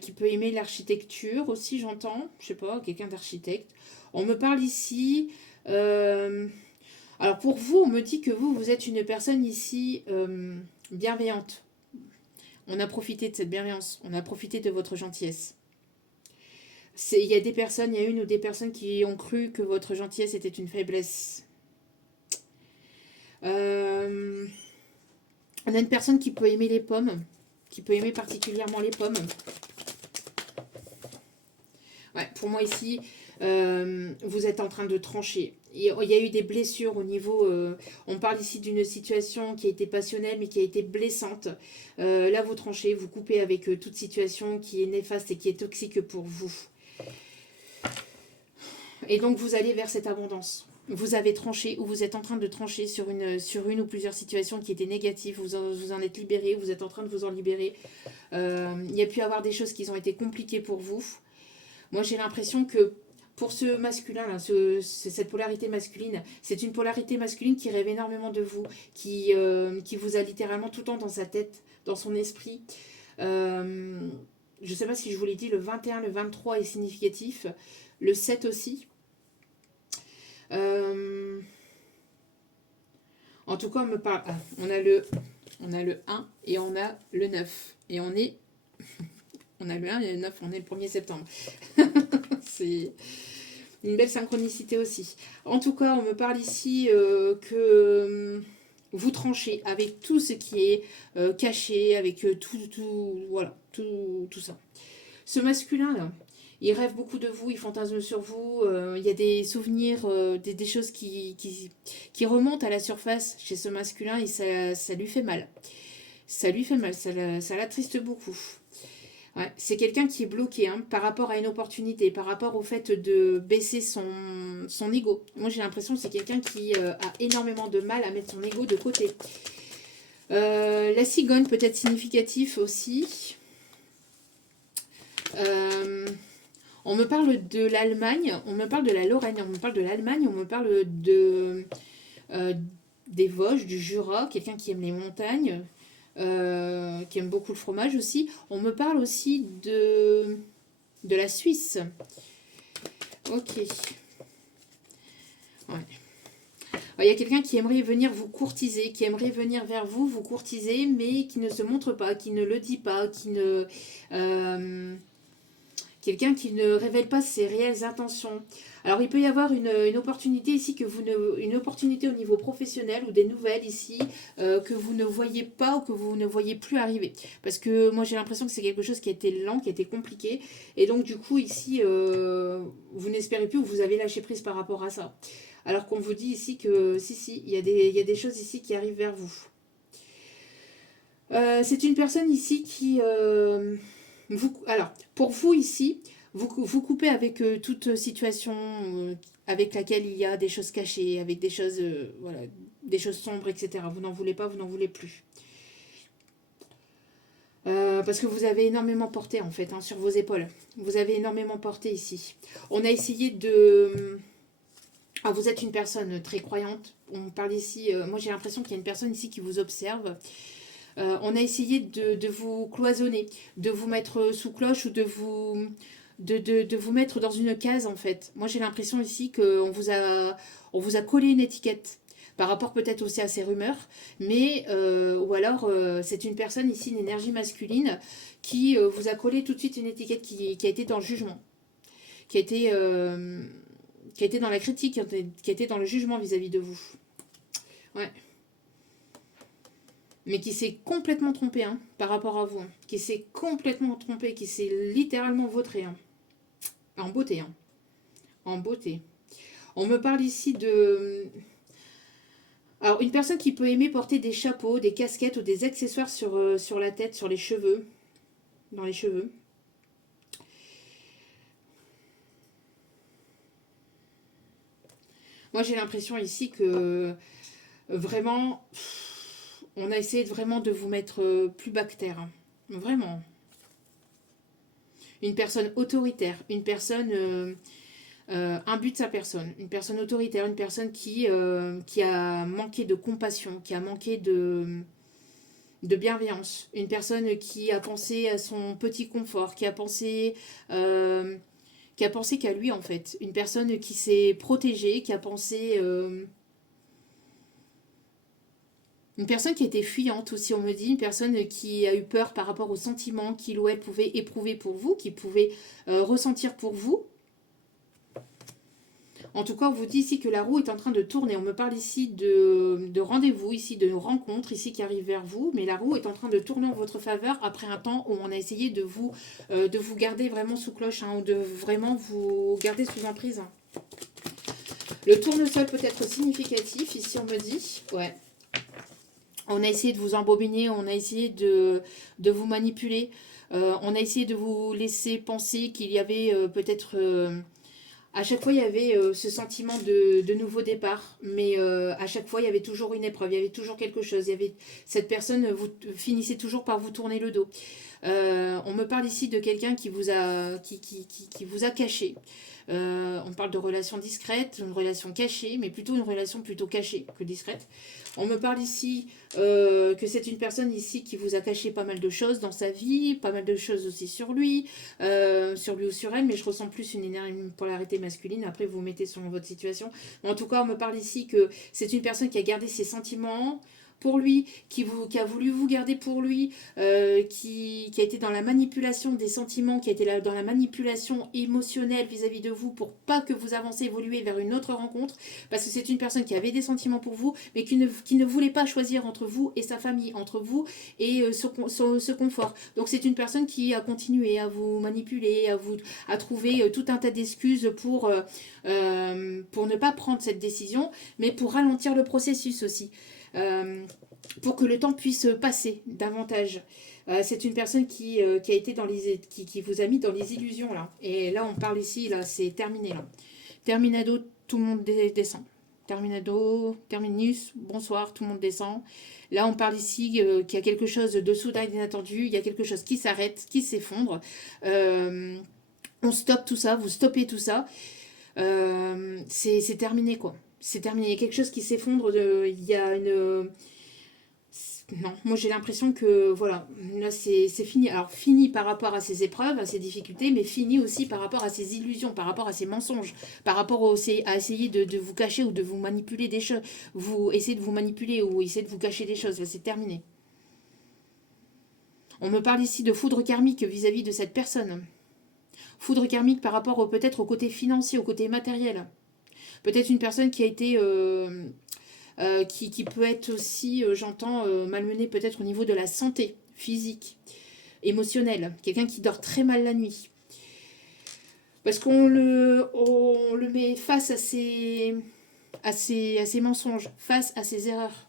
qui peut aimer l'architecture aussi, j'entends. Je sais pas, quelqu'un d'architecte. On me parle ici... alors pour vous, on me dit que vous êtes une personne ici bienveillante. On a profité de cette bienveillance. On a profité de votre gentillesse. Il y a des personnes, il y a une ou des personnes qui ont cru que votre gentillesse était une faiblesse. On a une personne qui peut aimer les pommes, qui peut aimer particulièrement les pommes. Ouais, pour moi ici, vous êtes en train de trancher. Il y a eu des blessures au niveau... on parle ici d'une situation qui a été passionnelle, mais qui a été blessante. Là, vous tranchez, vous coupez avec toute situation qui est néfaste et qui est toxique pour vous. Et donc, vous allez vers cette abondance. Vous avez tranché ou vous êtes en train de trancher sur une ou plusieurs situations qui étaient négatives. Vous en êtes libéré, vous êtes en train de vous en libérer. Il y a pu avoir des choses qui ont été compliquées pour vous. Moi, j'ai l'impression que pour ce masculin, là, cette polarité masculine, c'est une polarité masculine qui rêve énormément de vous, qui vous a littéralement tout le temps dans sa tête, dans son esprit. Je ne sais pas si je vous l'ai dit, le 21, le 23 est significatif, le 7 aussi. En tout cas, on me parle... Ah, on a le 1 et on a le 9. Et on est... On a le 1 et le 9, on est le 1er septembre. C'est une belle synchronicité aussi. En tout cas, on me parle ici que vous tranchez avec tout ce qui est caché, avec voilà, tout ça. Ce masculin-là, il rêve beaucoup de vous, il fantasme sur vous, il y a des souvenirs, des choses qui remontent à la surface chez ce masculin et ça lui fait mal. Ça lui fait mal, ça l'attriste beaucoup. Ouais, c'est quelqu'un qui est bloqué hein, par rapport à une opportunité, par rapport au fait de baisser son ego. Moi, j'ai l'impression que c'est quelqu'un qui a énormément de mal à mettre son ego de côté. La cigogne peut être significatif aussi. On me parle de l'Allemagne, on me parle de la Lorraine, on me parle de l'Allemagne, on me parle des Vosges, du Jura, quelqu'un qui aime les montagnes. Qui aime beaucoup le fromage aussi. On me parle aussi de la Suisse. Ok. Ouais. Il y a quelqu'un qui aimerait venir vous courtiser, qui aimerait venir vers vous, vous courtiser, mais qui ne se montre pas, qui ne le dit pas, quelqu'un qui ne révèle pas ses réelles intentions. Alors, il peut y avoir une opportunité ici, une opportunité au niveau professionnel ou des nouvelles ici que vous ne voyez pas ou que vous ne voyez plus arriver. Parce que moi, j'ai l'impression que c'est quelque chose qui a été lent, qui a été compliqué. Et donc, du coup, ici, vous n'espérez plus ou vous avez lâché prise par rapport à ça. Alors qu'on vous dit ici que, si, il y a des choses ici qui arrivent vers vous. C'est une personne ici qui... alors, pour vous ici, vous coupez avec toute situation avec laquelle il y a des choses cachées, avec des choses, voilà, des choses sombres, etc. Vous n'en voulez pas, vous n'en voulez plus. Parce que vous avez énormément porté en fait hein, sur vos épaules. Vous avez énormément porté ici. On a essayé de... Ah, vous êtes une personne très croyante. On parle ici... moi j'ai l'impression qu'il y a une personne ici qui vous observe. On a essayé de vous cloisonner, de vous mettre sous cloche ou de vous mettre dans une case en fait. Moi j'ai l'impression ici qu'on vous a collé une étiquette par rapport peut-être aussi à ces rumeurs, mais ou alors c'est une personne ici, une énergie masculine qui vous a collé tout de suite une étiquette qui a été dans le jugement. qui a été dans la critique, qui a été dans le jugement vis-à-vis de vous. Ouais. Mais qui s'est complètement trompé hein, par rapport à vous. Hein. Qui s'est complètement trompé, qui s'est littéralement vautré. Hein. En beauté. Hein. En beauté. On me parle ici de... Alors, une personne qui peut aimer porter des chapeaux, des casquettes ou des accessoires sur la tête, sur les cheveux. Dans les cheveux. Moi, j'ai l'impression ici que vraiment, on a essayé vraiment de vous mettre plus bactère. Hein. Vraiment. Une personne autoritaire, une personne imbu de sa personne, une personne autoritaire, une personne qui a manqué de compassion, qui a manqué de bienveillance, une personne qui a pensé à son petit confort, qui a pensé qu'à lui en fait, une personne qui s'est protégée, qui a pensé... une personne qui était fuyante aussi, on me dit, une personne qui a eu peur par rapport aux sentiments qu'il ou elle pouvait éprouver pour vous, qui pouvait ressentir pour vous. En tout cas, on vous dit ici que la roue est en train de tourner. On me parle ici de rendez-vous, ici de rencontres, ici qui arrivent vers vous. Mais la roue est en train de tourner en votre faveur après un temps où on a essayé de vous garder vraiment sous cloche, hein, ou de vraiment vous garder sous emprise. Hein. Le tournesol peut être significatif, ici on me dit. Ouais. On a essayé de vous embobiner, on a essayé de vous manipuler. On a essayé de vous laisser penser qu'il y avait peut-être... à chaque fois, il y avait ce sentiment de nouveau départ, mais à chaque fois, il y avait toujours une épreuve, il y avait toujours quelque chose. Il y avait cette personne, vous finissez toujours par vous tourner le dos. On me parle ici de quelqu'un qui vous a caché. On parle de relation discrète, une relation cachée, mais plutôt une relation plutôt cachée que discrète. On me parle ici que c'est une personne ici qui vous a caché pas mal de choses dans sa vie, pas mal de choses aussi sur lui ou sur elle, mais je ressens plus une polarité masculine. Après, vous mettez selon votre situation. Mais en tout cas, on me parle ici que c'est une personne qui a gardé ses sentiments pour lui, qui a voulu vous garder pour lui, qui a été dans la manipulation des sentiments, qui a été dans la manipulation émotionnelle vis-à-vis de vous pour pas que vous avancez, évoluer vers une autre rencontre, parce que c'est une personne qui avait des sentiments pour vous, mais qui ne voulait pas choisir entre vous et sa famille, entre vous et ce confort. Donc c'est une personne qui a continué à vous manipuler, à trouver tout un tas d'excuses pour ne pas prendre cette décision, mais pour ralentir le processus aussi. Pour que le temps puisse passer davantage. C'est une personne qui a été qui vous a mis dans les illusions là. Et là on parle ici, là c'est terminé là. Terminado, tout le monde descend. Terminado, terminus, bonsoir, tout le monde descend. Là on parle ici qu'il y a quelque chose de soudain et d'inattendu, il y a quelque chose qui s'arrête, qui s'effondre. On stoppe tout ça, vous stoppez tout ça. C'est terminé quoi. C'est terminé. Il y a quelque chose qui s'effondre. Il y a une... Non, moi j'ai l'impression que voilà, là c'est fini. Alors fini par rapport à ses épreuves, à ses difficultés, mais fini aussi par rapport à ses illusions, par rapport à ses mensonges, par rapport à essayer de vous cacher ou de vous manipuler des choses. Vous essayez de vous manipuler ou essayer de vous cacher des choses. Là c'est terminé. On me parle ici de foudre karmique vis-à-vis de cette personne. Foudre karmique par rapport peut-être au côté financier, au côté matériel. Peut-être une personne qui a été... qui peut être aussi, j'entends, malmenée peut-être au niveau de la santé physique, émotionnelle. Quelqu'un qui dort très mal la nuit. Parce qu'on le met face à ses mensonges, face à ses erreurs.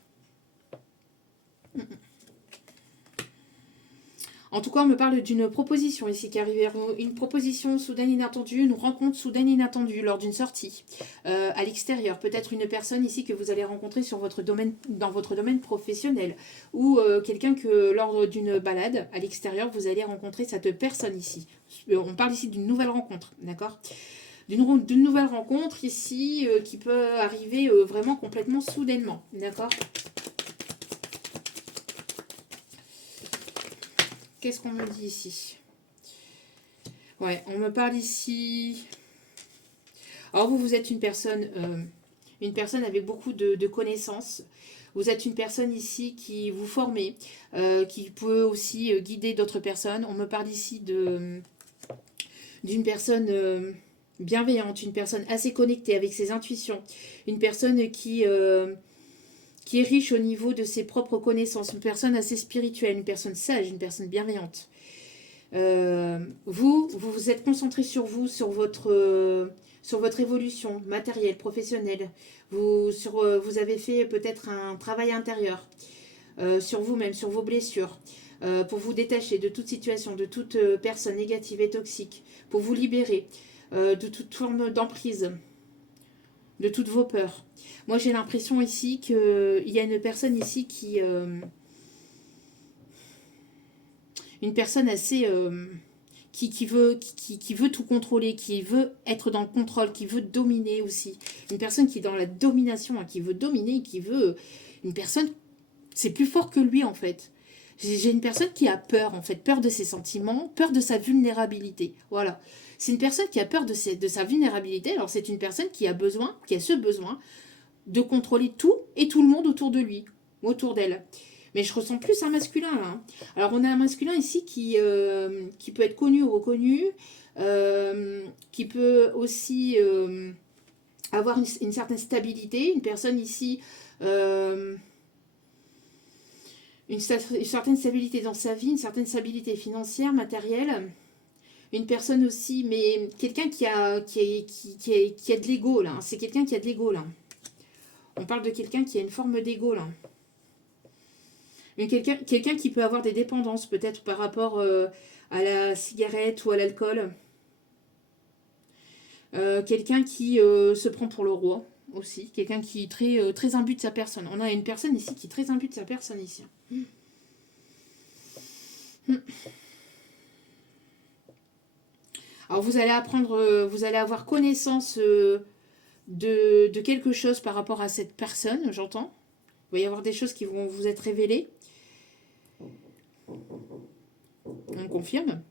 En tout cas, on me parle d'une proposition ici qui arrive, une proposition soudaine inattendue, une rencontre soudaine inattendue lors d'une sortie à l'extérieur. Peut-être une personne ici que vous allez rencontrer dans votre domaine professionnel ou quelqu'un que lors d'une balade à l'extérieur, vous allez rencontrer cette personne ici. On parle ici d'une nouvelle rencontre, d'accord ? D'une nouvelle rencontre ici qui peut arriver vraiment complètement soudainement, d'accord ? Qu'est-ce qu'on me dit ici? Ouais, on me parle ici... Alors vous êtes une personne avec beaucoup de connaissances. Vous êtes une personne ici qui vous formez, qui peut aussi guider d'autres personnes. On me parle ici d'une personne bienveillante, une personne assez connectée avec ses intuitions, une personne qui est riche au niveau de ses propres connaissances, une personne assez spirituelle, une personne sage, une personne bienveillante. Vous êtes concentré sur vous, sur votre évolution matérielle, professionnelle. Vous avez fait peut-être un travail intérieur sur vous-même, sur vos blessures, pour vous détacher de toute situation, de toute personne négative et toxique, pour vous libérer de toute forme d'emprise, de toutes vos peurs. Moi, j'ai l'impression ici qu'il y a une personne ici une personne assez... qui veut tout contrôler, qui veut être dans le contrôle, qui veut dominer aussi. Une personne qui est dans la domination, hein, qui veut dominer, qui veut... Une personne, c'est plus fort que lui en fait. J'ai une personne qui a peur en fait, peur de ses sentiments, peur de sa vulnérabilité. Voilà. C'est une personne qui a peur de sa vulnérabilité. Alors c'est une personne qui a ce besoin de contrôler tout et tout le monde autour de lui, autour d'elle. Mais je ressens plus un masculin là. Hein. Alors on a un masculin ici qui peut être connu ou reconnu, qui peut aussi avoir une certaine stabilité. Une personne ici, une certaine stabilité dans sa vie, une certaine stabilité financière, matérielle. Une personne aussi, mais quelqu'un qui a de l'ego là. C'est quelqu'un qui a de l'ego là. On parle de quelqu'un qui a une forme d'ego là. Quelqu'un qui peut avoir des dépendances peut-être par rapport à la cigarette ou à l'alcool. Quelqu'un qui se prend pour le roi aussi. Quelqu'un qui est très imbu de sa personne. On a une personne ici qui est très imbu de sa personne ici. Alors vous allez avoir connaissance de quelque chose par rapport à cette personne, j'entends. Il va y avoir des choses qui vont vous être révélées. On confirme.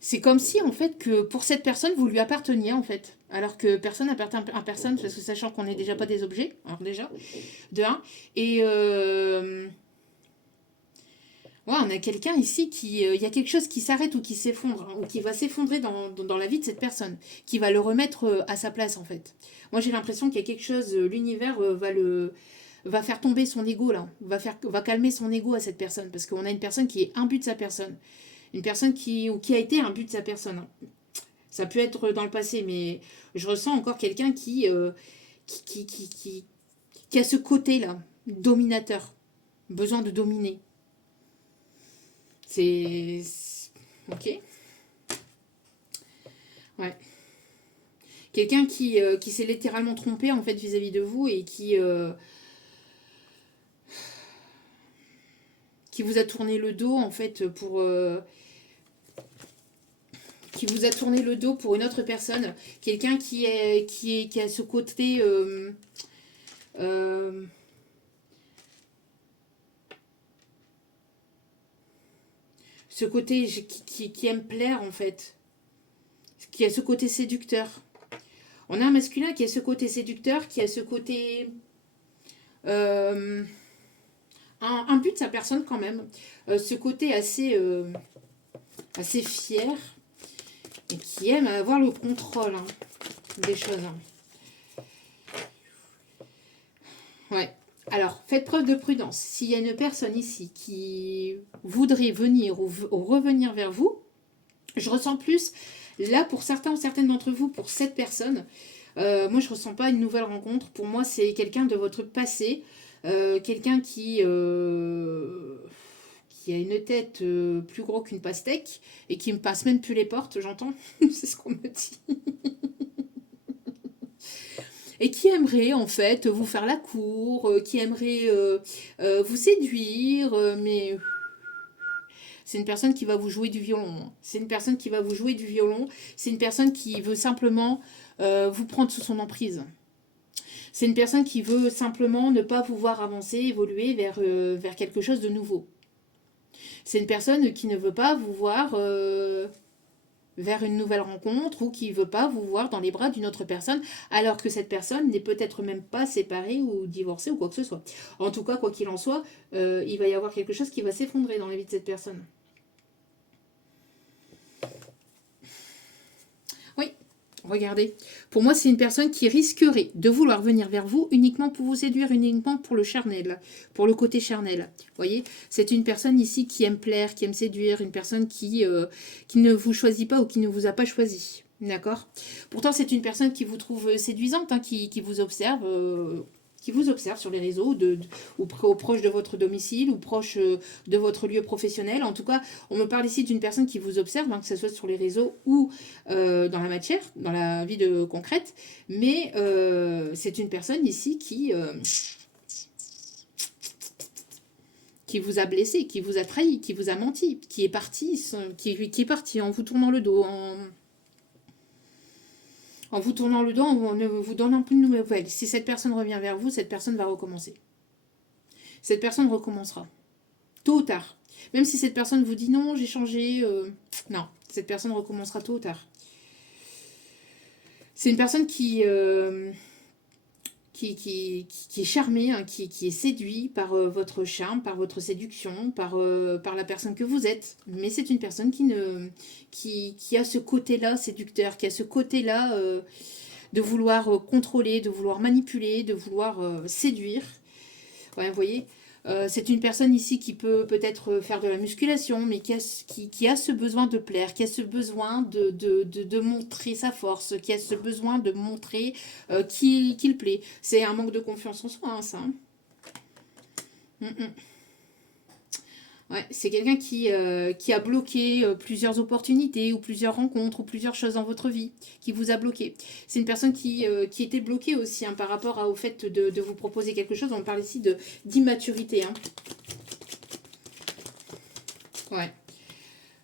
C'est comme si, en fait, que pour cette personne, vous lui apparteniez, en fait. Alors que personne n'appartient à personne, parce que sachant qu'on n'est déjà pas des objets, alors déjà, de un. Et ouais, on a quelqu'un ici qui... Il y a quelque chose qui s'arrête ou qui s'effondre, hein, ou qui va s'effondrer dans la vie de cette personne, qui va le remettre à sa place, en fait. Moi, j'ai l'impression qu'il y a quelque chose, l'univers va faire tomber son ego, là. Va calmer son ego à cette personne, parce qu'on a une personne qui est imbue de sa personne. Une personne qui a été imbue de sa personne. Hein. Ça peut être dans le passé, mais je ressens encore quelqu'un qui a ce côté-là, dominateur, besoin de dominer. C'est... Ok. Ouais. Quelqu'un qui s'est littéralement trompé en fait vis-à-vis de vous et qui vous a tourné le dos en fait pour... qui vous a tourné le dos pour une autre personne. Quelqu'un qui a ce côté... ce côté qui aime plaire en fait, qui a ce côté séducteur. On a un masculin qui a ce côté séducteur, qui a ce côté un but de sa personne quand même, ce côté assez fier et qui aime avoir le contrôle hein, des choses. Hein. Ouais. Alors, faites preuve de prudence. S'il y a une personne ici qui voudrait venir ou revenir vers vous, je ressens plus, là, pour certains ou certaines d'entre vous, pour cette personne, moi, je ne ressens pas une nouvelle rencontre. Pour moi, c'est quelqu'un de votre passé, quelqu'un qui a une tête plus gros qu'une pastèque et qui me passe même plus les portes, j'entends. C'est ce qu'on me dit. Et qui aimerait en fait vous faire la cour, qui aimerait vous séduire, mais c'est une personne qui va vous jouer du violon. C'est une personne qui va vous jouer du violon. C'est une personne qui veut simplement vous prendre sous son emprise. C'est une personne qui veut simplement ne pas vous voir avancer, évoluer vers quelque chose de nouveau. C'est une personne qui ne veut pas vous voir vers une nouvelle rencontre ou qui ne veut pas vous voir dans les bras d'une autre personne, alors que cette personne n'est peut-être même pas séparée ou divorcée ou quoi que ce soit. En tout cas, quoi qu'il en soit, il va y avoir quelque chose qui va s'effondrer dans la vie de cette personne. Oui, regardez. Pour moi, c'est une personne qui risquerait de vouloir venir vers vous uniquement pour vous séduire, uniquement pour le charnel, pour le côté charnel. Vous voyez, c'est une personne ici qui aime plaire, qui aime séduire, une personne qui ne vous choisit pas ou qui ne vous a pas choisi. D'accord. Pourtant, c'est une personne qui vous trouve séduisante, hein, qui vous observe. Qui vous observe sur les réseaux ou proche de votre domicile ou proche de votre lieu professionnel. En tout cas, on me parle ici d'une personne qui vous observe, hein, que ce soit sur les réseaux ou dans la matière, dans la vie concrète. Mais c'est une personne ici qui vous a blessé, qui vous a trahi, qui vous a menti, qui est parti en vous tournant le dos, en vous tournant le dos, en ne vous donnant plus de nouvelles. Si cette personne revient vers vous, cette personne va recommencer. Cette personne recommencera. Tôt ou tard. Même si cette personne vous dit non, j'ai changé. Non, cette personne recommencera tôt ou tard. C'est une personne qui est charmé, hein, qui est séduit par votre charme, par votre séduction, par la personne que vous êtes. Mais c'est une personne qui a ce côté-là séducteur, qui a ce côté-là de vouloir contrôler, de vouloir manipuler, de vouloir séduire. Ouais, vous voyez, c'est une personne ici qui peut peut-être faire de la musculation, mais qui a ce besoin de plaire, qui a ce besoin de montrer sa force, qui a ce besoin de montrer qu'il plaît. C'est un manque de confiance en soi, hein, ça. Ouais, c'est quelqu'un qui a bloqué plusieurs opportunités ou plusieurs rencontres ou plusieurs choses dans votre vie, qui vous a bloqué. C'est une personne qui était bloquée aussi, hein, par rapport au fait de vous proposer quelque chose. On parle ici d'immaturité. Hein. Ouais.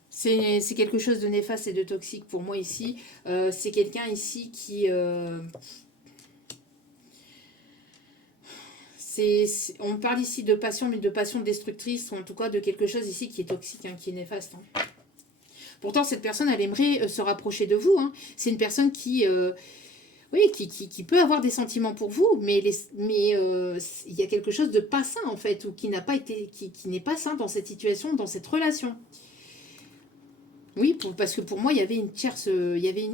C'est quelque chose de néfaste et de toxique pour moi ici. C'est quelqu'un ici qui... on parle ici de passion, mais de passion destructrice, ou en tout cas de quelque chose ici qui est toxique, hein, qui est néfaste. Hein. Pourtant, cette personne, elle aimerait se rapprocher de vous. Hein. C'est une personne qui peut avoir des sentiments pour vous, mais il y a quelque chose de pas sain, en fait, ou qui n'est pas sain dans cette situation, dans cette relation. Oui, parce que pour moi, il y avait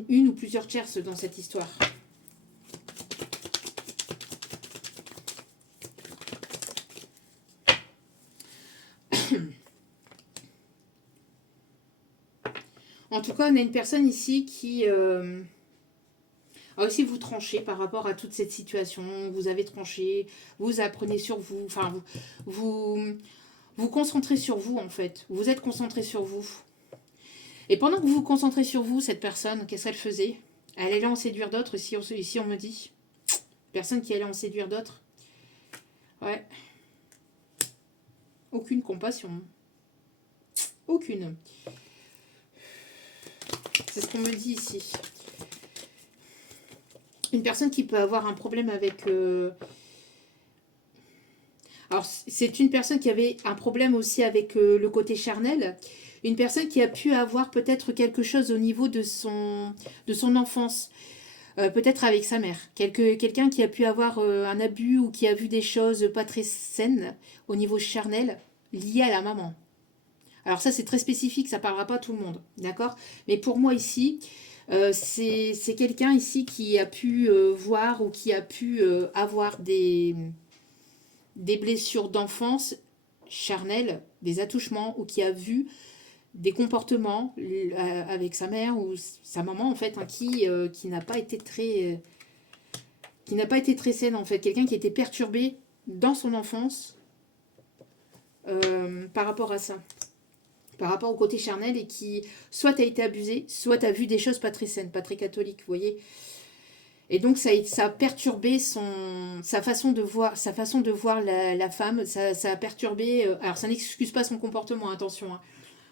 une ou plusieurs tierces dans cette histoire. En tout cas, on a une personne ici qui a aussi vous tranché par rapport à toute cette situation. Vous avez tranché, vous apprenez sur vous, enfin, vous concentrez sur vous, en fait. Vous êtes concentré sur vous. Et pendant que vous vous concentrez sur vous, cette personne, qu'est-ce qu'elle faisait? Elle allait en séduire d'autres, ici on me dit. Personne qui allait en séduire d'autres. Ouais. Aucune compassion. Aucune. C'est ce qu'on me dit ici. Une personne qui peut avoir un problème avec... Alors, c'est une personne qui avait un problème aussi avec le côté charnel. Une personne qui a pu avoir peut-être quelque chose au niveau de son enfance. Peut-être avec sa mère. Quelqu'un qui a pu avoir un abus ou qui a vu des choses pas très saines au niveau charnel liées à la maman. Alors ça, c'est très spécifique, ça ne parlera pas à tout le monde, d'accord? Mais pour moi ici, c'est quelqu'un ici qui a pu voir ou qui a pu avoir des blessures d'enfance charnelles, des attouchements, ou qui a vu des comportements avec sa mère ou sa maman, en fait, hein, qui n'a pas été très... qui n'a pas été très saine, en fait. Quelqu'un qui était perturbé dans son enfance par rapport à ça. Par rapport au côté charnel et qui soit a été abusé, soit a vu des choses pas très saines, pas très catholiques, vous voyez. Et donc ça a perturbé sa façon de voir la femme, ça a perturbé, alors ça n'excuse pas son comportement, attention, hein,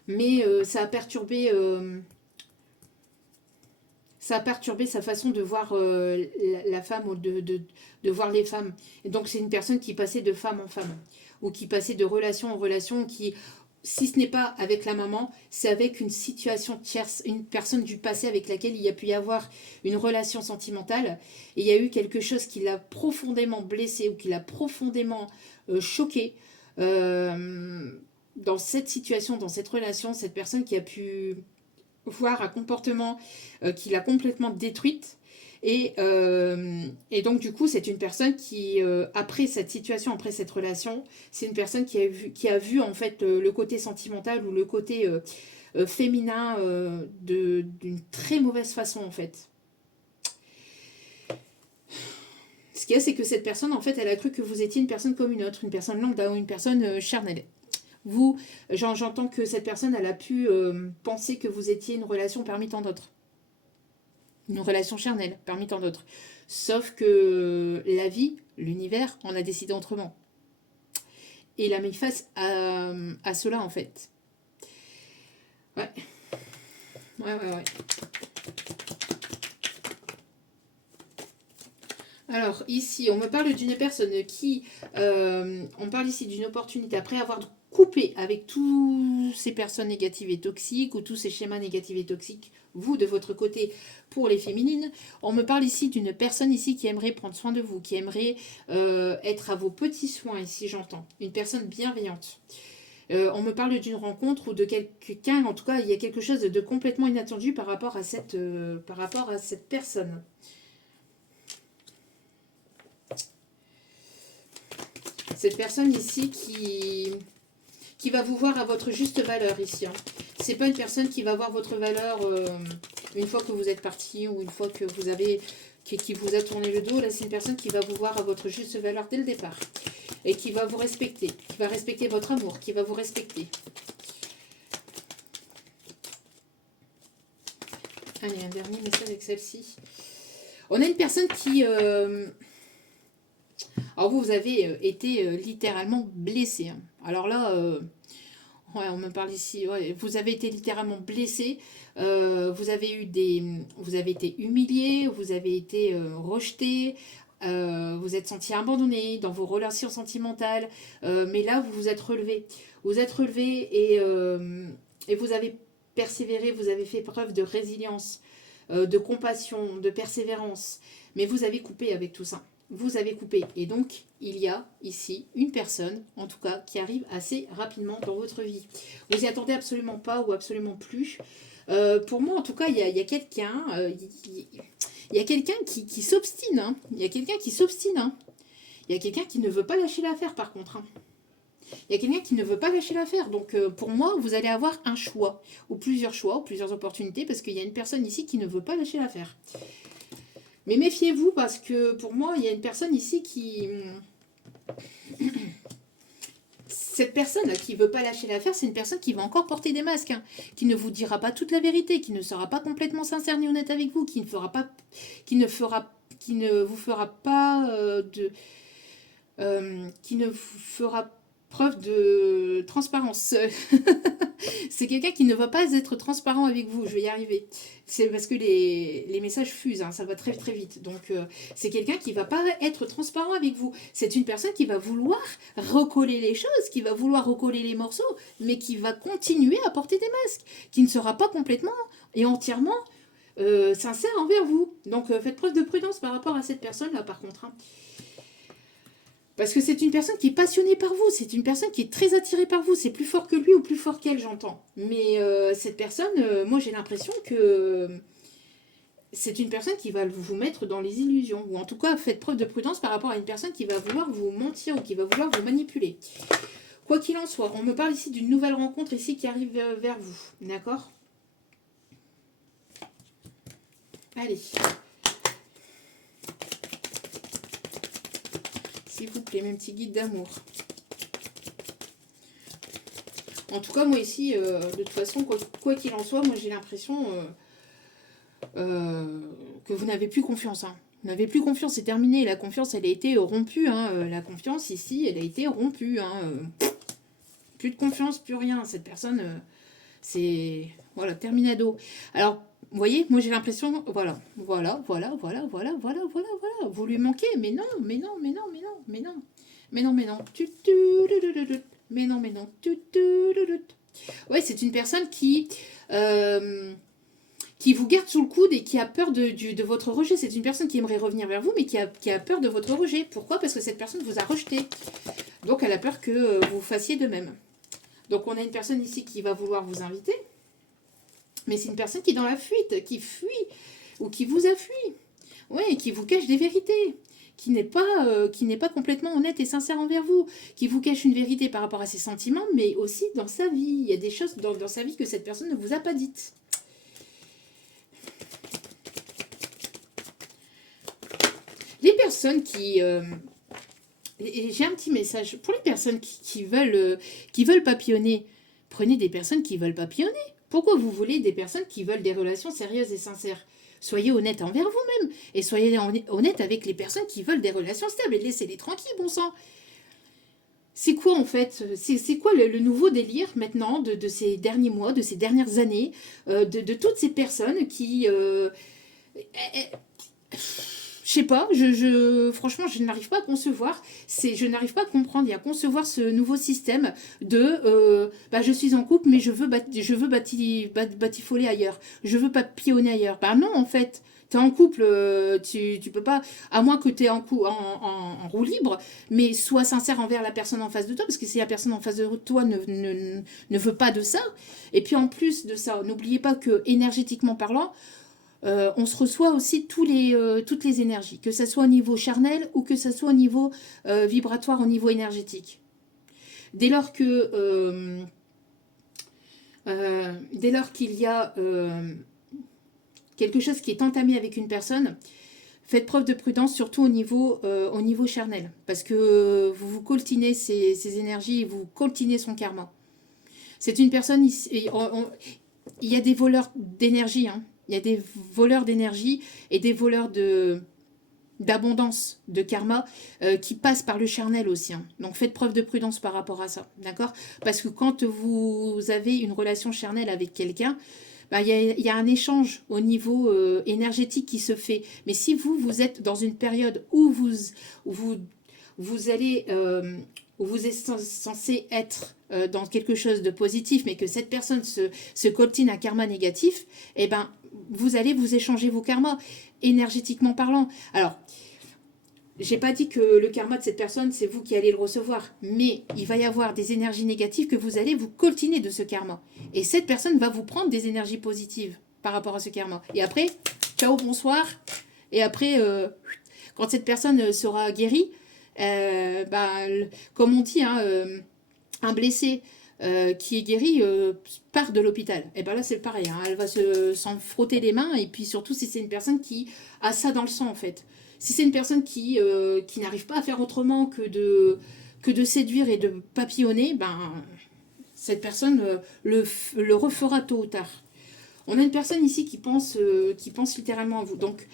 mais ça a perturbé sa façon de voir la femme ou de voir les femmes. Et donc c'est une personne qui passait de femme en femme, ou qui passait de relation en relation, qui si ce n'est pas avec la maman, c'est avec une situation tierce, une personne du passé avec laquelle il y a pu y avoir une relation sentimentale. Et il y a eu quelque chose qui l'a profondément blessé ou qui l'a profondément choqué. Dans cette situation, dans cette relation, cette personne qui a pu voir un comportement qui l'a complètement détruite. Et donc, du coup, c'est une personne qui, après cette situation, après cette relation, c'est une personne qui a vu en fait, le côté sentimental ou le côté féminin d'une très mauvaise façon, en fait. Ce qu'il y a, c'est que cette personne, en fait, elle a cru que vous étiez une personne comme une autre, une personne lambda ou une personne charnelle. Vous, j'entends que cette personne, elle a pu penser que vous étiez une relation parmi tant d'autres. Une relation charnelle, parmi tant d'autres. Sauf que la vie, l'univers, en a décidé autrement. Et il a mis face à cela, en fait. Ouais. Ouais. Alors, ici, on me parle d'une personne qui... on parle ici d'une opportunité après avoir coupé avec toutes ces personnes négatives et toxiques ou tous ces schémas négatifs et toxiques, vous, de votre côté, pour les féminines. On me parle ici d'une personne ici qui aimerait prendre soin de vous, qui aimerait être à vos petits soins, ici j'entends. Une personne bienveillante. On me parle d'une rencontre ou de quelqu'un, en tout cas, il y a quelque chose de complètement inattendu par rapport à cette personne. Cette personne ici qui va vous voir à votre juste valeur ici. Hein. C'est pas une personne qui va voir votre valeur une fois que vous êtes parti ou une fois que vous avez qui vous a tourné le dos. Là, c'est une personne qui va vous voir à votre juste valeur dès le départ et qui va vous respecter, qui va respecter votre amour, qui va vous respecter. Allez, un dernier message avec celle-ci. On a une personne qui... alors vous avez été littéralement blessé. Hein. Alors là, ouais, on me parle ici, ouais, vous avez été littéralement blessé, vous avez été humilié, vous avez été rejeté, vous êtes senti abandonné dans vos relations sentimentales, mais là vous vous êtes relevé. Vous êtes relevé et vous avez persévéré, vous avez fait preuve de résilience, de compassion, de persévérance, mais vous avez coupé avec tout ça. Vous avez coupé. Et donc, il y a ici une personne, en tout cas, qui arrive assez rapidement dans votre vie. Vous n'y attendez absolument pas ou absolument plus. Pour moi, en tout cas, il y a quelqu'un il y a quelqu'un qui s'obstine. Hein. Il y a quelqu'un qui s'obstine. Hein. Il y a quelqu'un qui ne veut pas lâcher l'affaire, par contre. Hein. Il y a quelqu'un qui ne veut pas lâcher l'affaire. Donc, pour moi, vous allez avoir un choix, ou plusieurs opportunités, parce qu'il y a une personne ici qui ne veut pas lâcher l'affaire. Mais méfiez-vous parce que pour moi, il y a une personne ici qui... Cette personne qui ne veut pas lâcher l'affaire, c'est une personne qui va encore porter des masques, hein, qui ne vous dira pas toute la vérité, qui ne sera pas complètement sincère ni honnête avec vous, qui ne vous fera pas qui ne vous fera preuve de transparence. C'est quelqu'un qui ne va pas être transparent avec vous, je vais y arriver. C'est parce que les messages fusent, hein, ça va très très vite. Donc c'est quelqu'un qui ne va pas être transparent avec vous. C'est une personne qui va vouloir recoller les choses, qui va vouloir recoller les morceaux, mais qui va continuer à porter des masques, qui ne sera pas complètement et entièrement sincère envers vous. Donc faites preuve de prudence par rapport à cette personne-là par contre. Hein. Parce que c'est une personne qui est passionnée par vous, c'est une personne qui est très attirée par vous, c'est plus fort que lui ou plus fort qu'elle, j'entends. Mais cette personne, moi j'ai l'impression que c'est une personne qui va vous mettre dans les illusions. Ou en tout cas, faites preuve de prudence par rapport à une personne qui va vouloir vous mentir ou qui va vouloir vous manipuler. Quoi qu'il en soit, on me parle ici d'une nouvelle rencontre ici qui arrive vers vous. D'accord ? Allez. S'il vous plaît, mes petits guides d'amour. En tout cas, moi ici, de toute façon, quoi qu'il en soit, moi j'ai l'impression que vous n'avez plus confiance. Hein. Vous n'avez plus confiance, c'est terminé. La confiance, elle a été rompue. Hein. La confiance ici, elle a été rompue. Hein. Plus de confiance, plus rien. Cette personne, c'est... Voilà, terminado. Alors, vous voyez, moi j'ai l'impression... Voilà. Vous lui manquez, mais non. Mais non. Mais non, mais non. Ouais, c'est une personne qui vous garde sous le coude et qui a peur de votre rejet. C'est une personne qui aimerait revenir vers vous, mais qui a peur de votre rejet. Pourquoi? Parce que cette personne vous a rejeté. Donc, elle a peur que vous fassiez de même. Donc, on a une personne ici qui va vouloir vous inviter. Mais c'est une personne qui est dans la fuite, qui fuit, ou qui vous a fui. Oui, qui vous cache des vérités. Qui n'est pas complètement honnête et sincère envers vous. Qui vous cache une vérité par rapport à ses sentiments, mais aussi dans sa vie. Il y a des choses dans sa vie que cette personne ne vous a pas dites. Les personnes qui... j'ai un petit message. Pour les personnes qui veulent papillonner, prenez des personnes qui veulent papillonner. Pourquoi vous voulez des personnes qui veulent des relations sérieuses et sincères? Soyez honnête envers vous-même. Et soyez honnête avec les personnes qui veulent des relations stables. Et laissez-les tranquilles, bon sang. C'est quoi en fait? C'est quoi le nouveau délire maintenant de ces derniers mois, de ces dernières années, de toutes ces personnes qui... je sais pas, franchement, je n'arrive pas à concevoir, je n'arrive pas à comprendre et à concevoir ce nouveau système de je suis en couple, mais je veux batifoler ailleurs, je veux papillonner ailleurs. Bah non, en fait, t'es en couple, tu peux pas, à moins que t'es en roue libre, mais sois sincère envers la personne en face de toi, parce que si la personne en face de toi ne veut pas de ça, et puis en plus de ça, n'oubliez pas que énergétiquement parlant, on se reçoit aussi toutes les énergies, que ce soit au niveau charnel ou que ce soit au niveau vibratoire, au niveau énergétique. Dès lors qu'il y a quelque chose qui est entamé avec une personne, faites preuve de prudence, surtout au niveau charnel, parce que vous coltinez ces énergies et vous coltinez son karma. C'est une personne, il y a des voleurs d'énergie, hein. Il y a des voleurs d'énergie et des voleurs d'abondance, de karma, qui passent par le charnel aussi. Hein. Donc faites preuve de prudence par rapport à ça, d'accord? Parce que quand vous avez une relation charnelle avec quelqu'un, il y a un échange au niveau énergétique qui se fait. Mais si vous êtes dans une période où vous allez... où vous êtes censé être dans quelque chose de positif, mais que cette personne se coltine un karma négatif, eh ben, vous allez vous échanger vos karmas, énergétiquement parlant. Alors, j'ai pas dit que le karma de cette personne, c'est vous qui allez le recevoir, mais il va y avoir des énergies négatives que vous allez vous coltiner de ce karma. Et cette personne va vous prendre des énergies positives par rapport à ce karma. Et après, ciao, bonsoir. Et après, quand cette personne sera guérie, comme on dit, hein, un blessé qui est guéri part de l'hôpital. Et bien là, c'est pareil. Hein, elle va s'en frotter les mains. Et puis surtout, si c'est une personne qui a ça dans le sang, en fait. Si c'est une personne qui n'arrive pas à faire autrement que de séduire et de papillonner, cette personne le refera tôt ou tard. On a une personne ici qui pense littéralement à vous. Donc,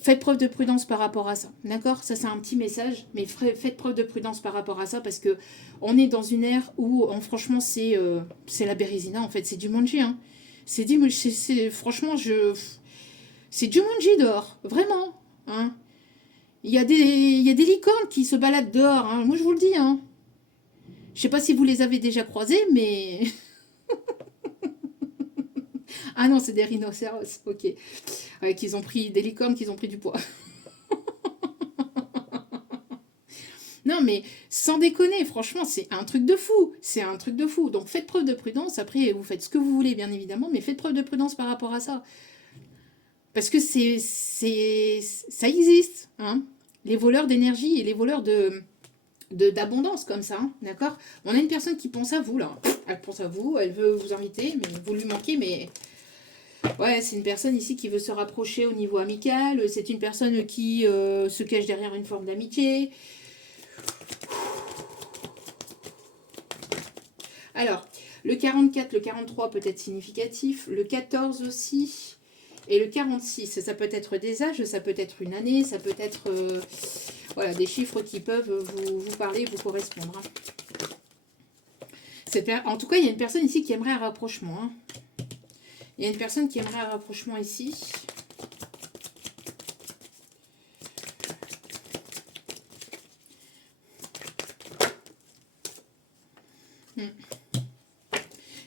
faites preuve de prudence par rapport à ça. D'accord? Ça, c'est un petit message, mais faites preuve de prudence par rapport à ça parce que on est dans une ère où, franchement, c'est la Bérésina, en fait. C'est du Jumanji, hein. Franchement, c'est Jumanji dehors. Vraiment, hein. Il y a des licornes qui se baladent dehors, hein. Moi, je vous le dis, hein. Je sais pas si vous les avez déjà croisées, mais... Ah non, c'est des rhinocéros, ok. Qu'ils ont pris des licornes, qu'ils ont pris du poids. Non, mais sans déconner, franchement, c'est un truc de fou. C'est un truc de fou. Donc faites preuve de prudence. Après, vous faites ce que vous voulez, bien évidemment, mais faites preuve de prudence par rapport à ça. Parce que ça existe, hein. Les voleurs d'énergie et les voleurs d'abondance comme ça, hein, d'accord? On a une personne qui pense à vous, là. Elle pense à vous, elle veut vous inviter, mais vous lui manquez, mais... Ouais, c'est une personne ici qui veut se rapprocher au niveau amical. C'est une personne qui se cache derrière une forme d'amitié. Alors, le 44, le 43 peut être significatif. Le 14 aussi. Et le 46, ça peut être des âges, ça peut être une année, ça peut être voilà, des chiffres qui peuvent vous parler, vous correspondre. Hein. En tout cas, il y a une personne ici qui aimerait un rapprochement. Hein. Il y a une personne qui aimerait un rapprochement ici.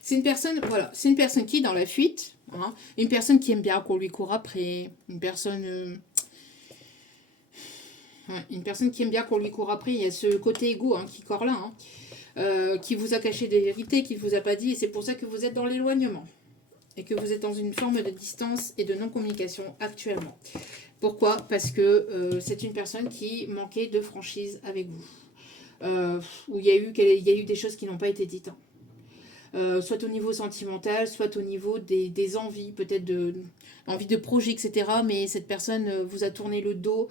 C'est une personne, voilà, c'est une personne qui est dans la fuite, hein, une personne qui aime bien qu'on lui court après, une personne... ouais, une personne qui aime bien qu'on lui court après, il y a ce côté égo hein, qui corre là, hein, qui vous a caché des vérités, qui ne vous a pas dit, et c'est pour ça que vous êtes dans l'éloignement. Et que vous êtes dans une forme de distance et de non-communication actuellement. Pourquoi? Parce que c'est une personne qui manquait de franchise avec vous. Où il y a eu des choses qui n'ont pas été dites. Hein. Soit au niveau sentimental, soit au niveau des envies, peut-être envie de projet, etc. Mais cette personne vous a tourné le dos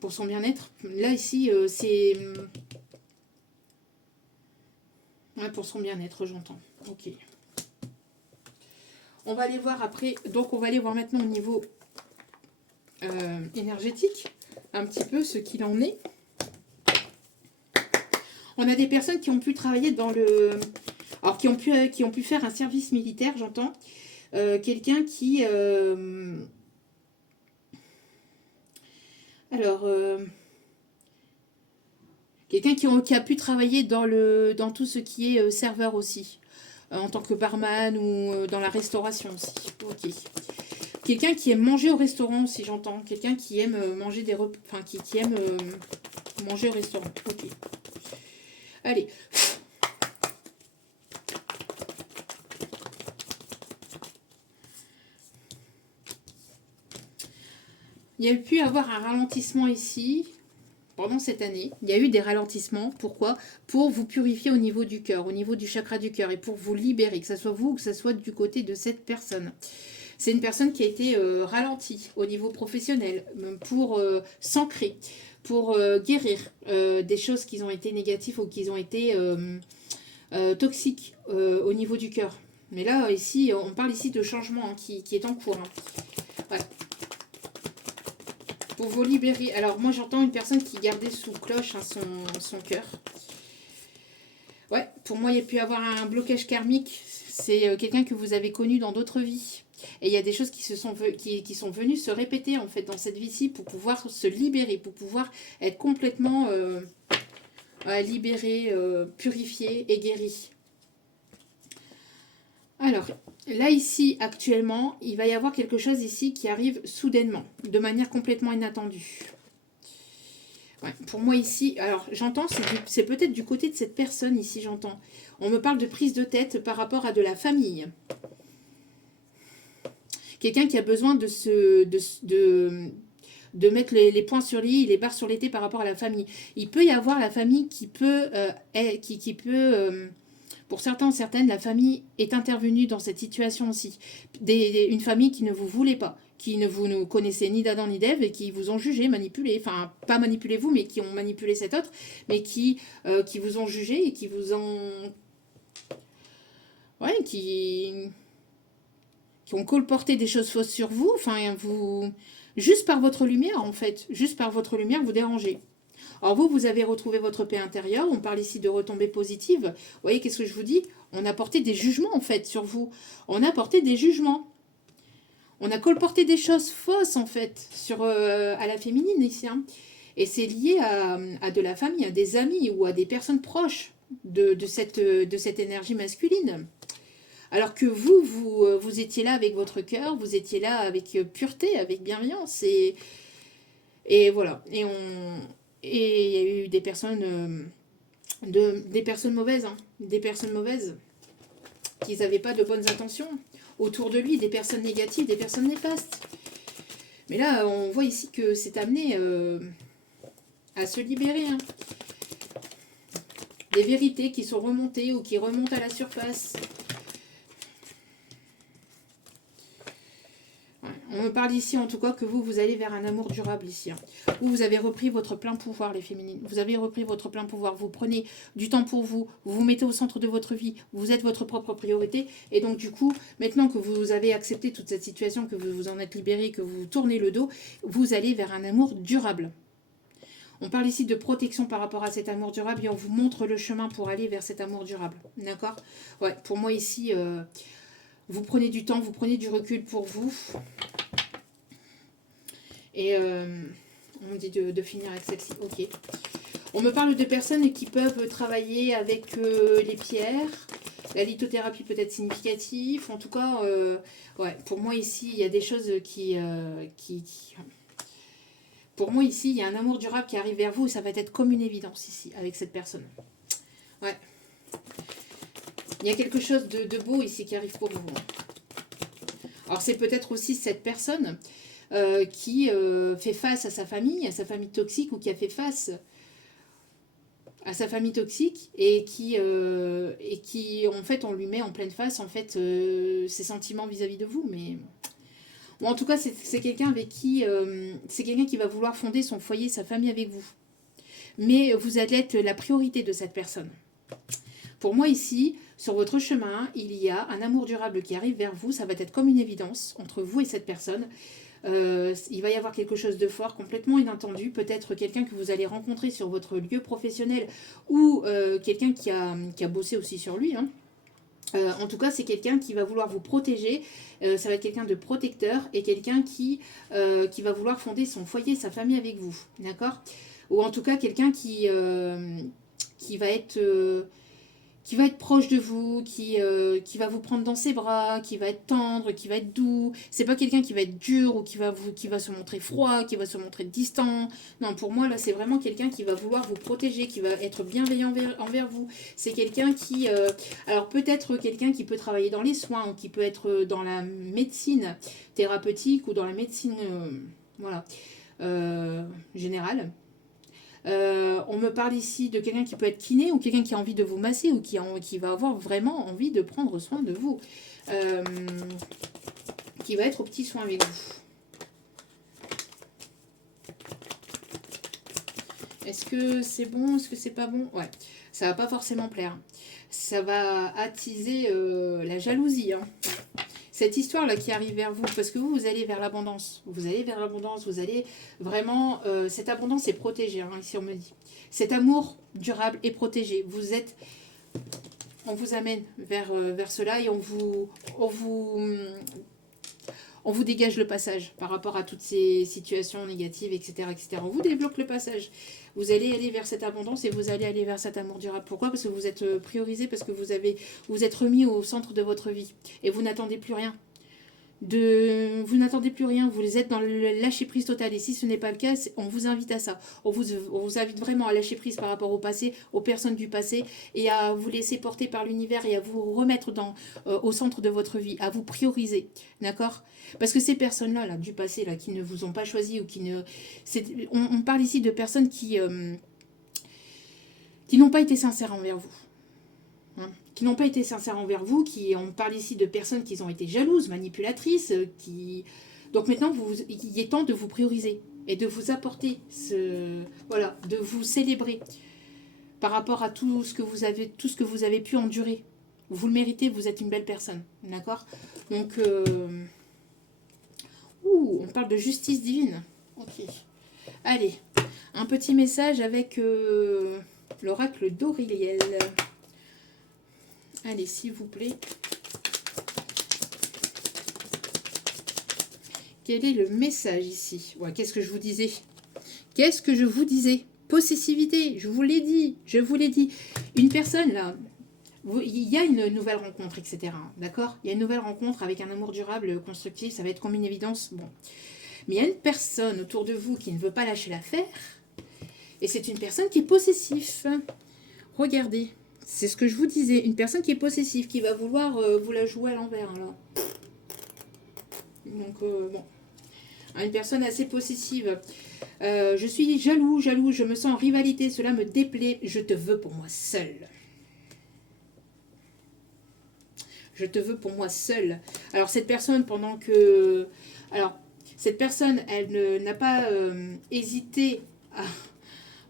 pour son bien-être. Là, ici, c'est... ouais, pour son bien-être, j'entends. Ok. On va aller voir après. Donc, on va aller voir maintenant au niveau énergétique, un petit peu ce qu'il en est. On a des personnes qui ont pu travailler dans le... alors, qui ont pu faire un service militaire, j'entends. Quelqu'un qui... alors... quelqu'un qui a pu travailler dans tout ce qui est serveur aussi. En tant que barman ou dans la restauration aussi. Ok. Quelqu'un qui aime manger au restaurant, si j'entends. Quelqu'un qui aime manger des repas... enfin, qui aime manger au restaurant. Ok. Allez. Il y a pu avoir un ralentissement ici pendant cette année. Il y a eu des ralentissements. Pourquoi? Pour vous purifier au niveau du cœur, au niveau du chakra du cœur et pour vous libérer, que ce soit vous ou que ce soit du côté de cette personne. C'est une personne qui a été ralentie au niveau professionnel pour s'ancrer, pour guérir des choses qui ont été négatives ou qui ont été toxiques au niveau du cœur. Mais là, ici, on parle ici de changement hein, qui est en cours. Hein. Ouais. Pour vous libérer. Alors, moi, j'entends une personne qui gardait sous cloche hein, son cœur. Ouais, pour moi, il y a pu avoir un blocage karmique. C'est quelqu'un que vous avez connu dans d'autres vies. Et il y a des choses qui sont venues se répéter en fait dans cette vie-ci pour pouvoir se libérer, pour pouvoir être complètement libéré, purifié et guéri. Alors, là ici, actuellement, il va y avoir quelque chose ici qui arrive soudainement, de manière complètement inattendue. Ouais, pour moi ici, alors j'entends, c'est peut-être du côté de cette personne ici, j'entends. On me parle de prise de tête par rapport à de la famille. Quelqu'un qui a besoin de mettre les points sur les i, les barres sur les t par rapport à la famille. Il peut y avoir la famille qui peut, pour certains ou certaines, la famille est intervenue dans cette situation aussi. Une famille qui ne vous voulait pas, qui ne vous connaissait ni d'Adam ni d'Ève et qui vous ont jugé, manipulé, enfin pas manipulé vous, mais qui ont manipulé cet autre, mais qui vous ont jugé et qui vous ont... ouais, qui ont colporté des choses fausses sur vous, enfin vous... juste par votre lumière en fait, juste par votre lumière vous dérangez. Alors vous avez retrouvé votre paix intérieure, on parle ici de retombées positives. Vous voyez, qu'est-ce que je vous dis? On a porté des jugements en fait sur vous. On a porté des jugements. On a colporté des choses fausses en fait à la féminine ici. Hein. Et c'est lié à de la famille, à des amis ou à des personnes proches de cette énergie masculine. Alors que vous étiez là avec votre cœur, vous étiez là avec pureté, avec bienveillance. Et voilà. Et il y a eu des personnes, des personnes mauvaises, hein, des personnes mauvaises qui n'avaient pas de bonnes intentions autour de lui, des personnes négatives, des personnes néfastes. Mais là, on voit ici que c'est amené à se libérer. Hein. Des vérités qui sont remontées ou qui remontent à la surface. On me parle ici en tout cas que vous allez vers un amour durable ici. Hein. Vous avez repris votre plein pouvoir, les féminines. Vous avez repris votre plein pouvoir. Vous prenez du temps pour vous. Vous vous mettez au centre de votre vie. Vous êtes votre propre priorité. Et donc du coup, maintenant que vous avez accepté toute cette situation, que vous vous en êtes libéré, que vous tournez le dos, vous allez vers un amour durable. On parle ici de protection par rapport à cet amour durable et on vous montre le chemin pour aller vers cet amour durable. D'accord? Ouais, pour moi ici... vous prenez du temps, vous prenez du recul pour vous. Et on me dit de finir avec celle-ci. Ok. On me parle de personnes qui peuvent travailler avec les pierres. La lithothérapie peut être significative. En tout cas, ouais, pour moi ici, il y a des choses Pour moi ici, il y a un amour durable qui arrive vers vous et ça va être comme une évidence ici, avec cette personne. Ouais. Il y a quelque chose de beau ici qui arrive pour vous. Alors c'est peut-être aussi cette personne qui fait face à sa famille toxique, ou qui a fait face à sa famille toxique et qui en fait on lui met en pleine face en fait ses sentiments vis-à-vis de vous. Mais bon, en tout cas c'est quelqu'un avec qui c'est quelqu'un qui va vouloir fonder son foyer, sa famille avec vous, mais vous allez être la priorité de cette personne. Pour moi ici, sur votre chemin, il y a un amour durable qui arrive vers vous. Ça va être comme une évidence entre vous et cette personne. Il va y avoir quelque chose de fort, complètement inattendu. Peut-être quelqu'un que vous allez rencontrer sur votre lieu professionnel, ou quelqu'un qui a bossé aussi sur lui. Hein. En tout cas, c'est quelqu'un qui va vouloir vous protéger. Ça va être quelqu'un de protecteur et quelqu'un qui va vouloir fonder son foyer, sa famille avec vous. D'accord? Ou en tout cas, quelqu'un qui va être proche de vous, qui va vous prendre dans ses bras, qui va être tendre, qui va être doux. C'est pas quelqu'un qui va être dur ou qui va se montrer froid, qui va se montrer distant. Non, pour moi, là, c'est vraiment quelqu'un qui va vouloir vous protéger, qui va être bienveillant envers vous. C'est quelqu'un qui... alors, peut-être quelqu'un qui peut travailler dans les soins, ou qui peut être dans la médecine thérapeutique, ou dans la médecine voilà, générale. On me parle ici de quelqu'un qui peut être kiné, ou quelqu'un qui a envie de vous masser, ou qui va avoir vraiment envie de prendre soin de vous, qui va être au petit soin avec vous. Est-ce que c'est bon? Est-ce que c'est pas bon? Ouais, ça va pas forcément plaire. Ça va attiser la jalousie, hein. Cette histoire-là qui arrive vers vous, parce que vous allez vers l'abondance. Vous allez vers l'abondance, vous allez vraiment... cette abondance est protégée, hein, ici on me dit. Cet amour durable est protégé. On vous amène vers cela, et on vous dégage le passage par rapport à toutes ces situations négatives, etc., etc. On vous débloque le passage. Vous allez aller vers cette abondance et vous allez aller vers cet amour durable. Pourquoi? Parce que vous êtes priorisé, parce que vous êtes remis au centre de votre vie et vous n'attendez plus rien. Vous n'attendez plus rien, vous êtes dans le lâcher-prise total. Et si ce n'est pas le cas, on vous invite à ça. On vous invite vraiment à lâcher prise par rapport au passé, aux personnes du passé, et à vous laisser porter par l'univers et à vous remettre au centre de votre vie, à vous prioriser. D'accord? Parce que ces personnes-là, là, du passé, là, qui ne vous ont pas choisi, ou qui ne... On parle ici de personnes qui n'ont pas été sincères envers vous. Hein, qui n'ont pas été sincères envers vous, on parle ici de personnes qui ont été jalouses, manipulatrices, donc maintenant, il est temps de vous prioriser et de vous apporter voilà, de vous célébrer par rapport à tout ce que vous avez pu endurer. Vous le méritez, vous êtes une belle personne, d'accord? Donc, on parle de justice divine. Ok. Allez, un petit message avec l'oracle d'Auriliel. Allez, s'il vous plaît. Quel est le message ici? Ouais, qu'est-ce que je vous disais? Qu'est-ce que je vous disais? Possessivité, je vous l'ai dit, Une personne, là, il y a une nouvelle rencontre, etc. D'accord? Il y a une nouvelle rencontre avec un amour durable, constructif, ça va être comme une évidence. Bon. Mais il y a une personne autour de vous qui ne veut pas lâcher l'affaire, et c'est une personne qui est possessive. Regardez. C'est ce que je vous disais, une personne qui est possessive, qui va vouloir vous la jouer à l'envers. Là. Donc, bon. Une personne assez possessive. Je suis jaloux, je me sens en rivalité, cela me déplaît, je te veux pour moi seul. Je te veux pour moi seul. Alors, cette personne, cette personne, elle n'a pas hésité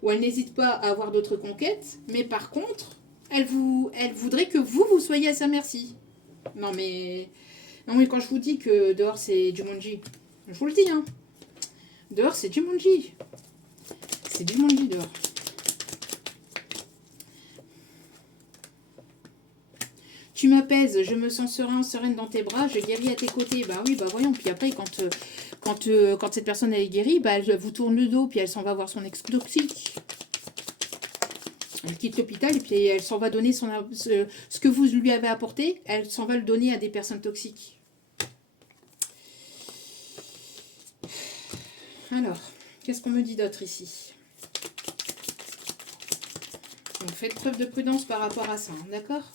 ou elle n'hésite pas à avoir d'autres conquêtes, mais par contre... Elle voudrait que vous soyez à sa merci. Non mais quand je vous dis que dehors c'est Jumanji, je vous le dis, hein. Dehors c'est Jumanji. C'est Jumanji dehors. Tu m'apaises, je me sens sereine dans tes bras, je guéris à tes côtés. Bah oui, bah voyons. Puis après, quand cette personne elle est guérie, bah elle vous tourne le dos, puis elle s'en va voir son ex toxique. Elle quitte l'hôpital et puis elle s'en va donner ce que vous lui avez apporté, elle s'en va le donner à des personnes toxiques. Alors, qu'est-ce qu'on me dit d'autre ici? Donc, faites preuve de prudence par rapport à ça, d'accord?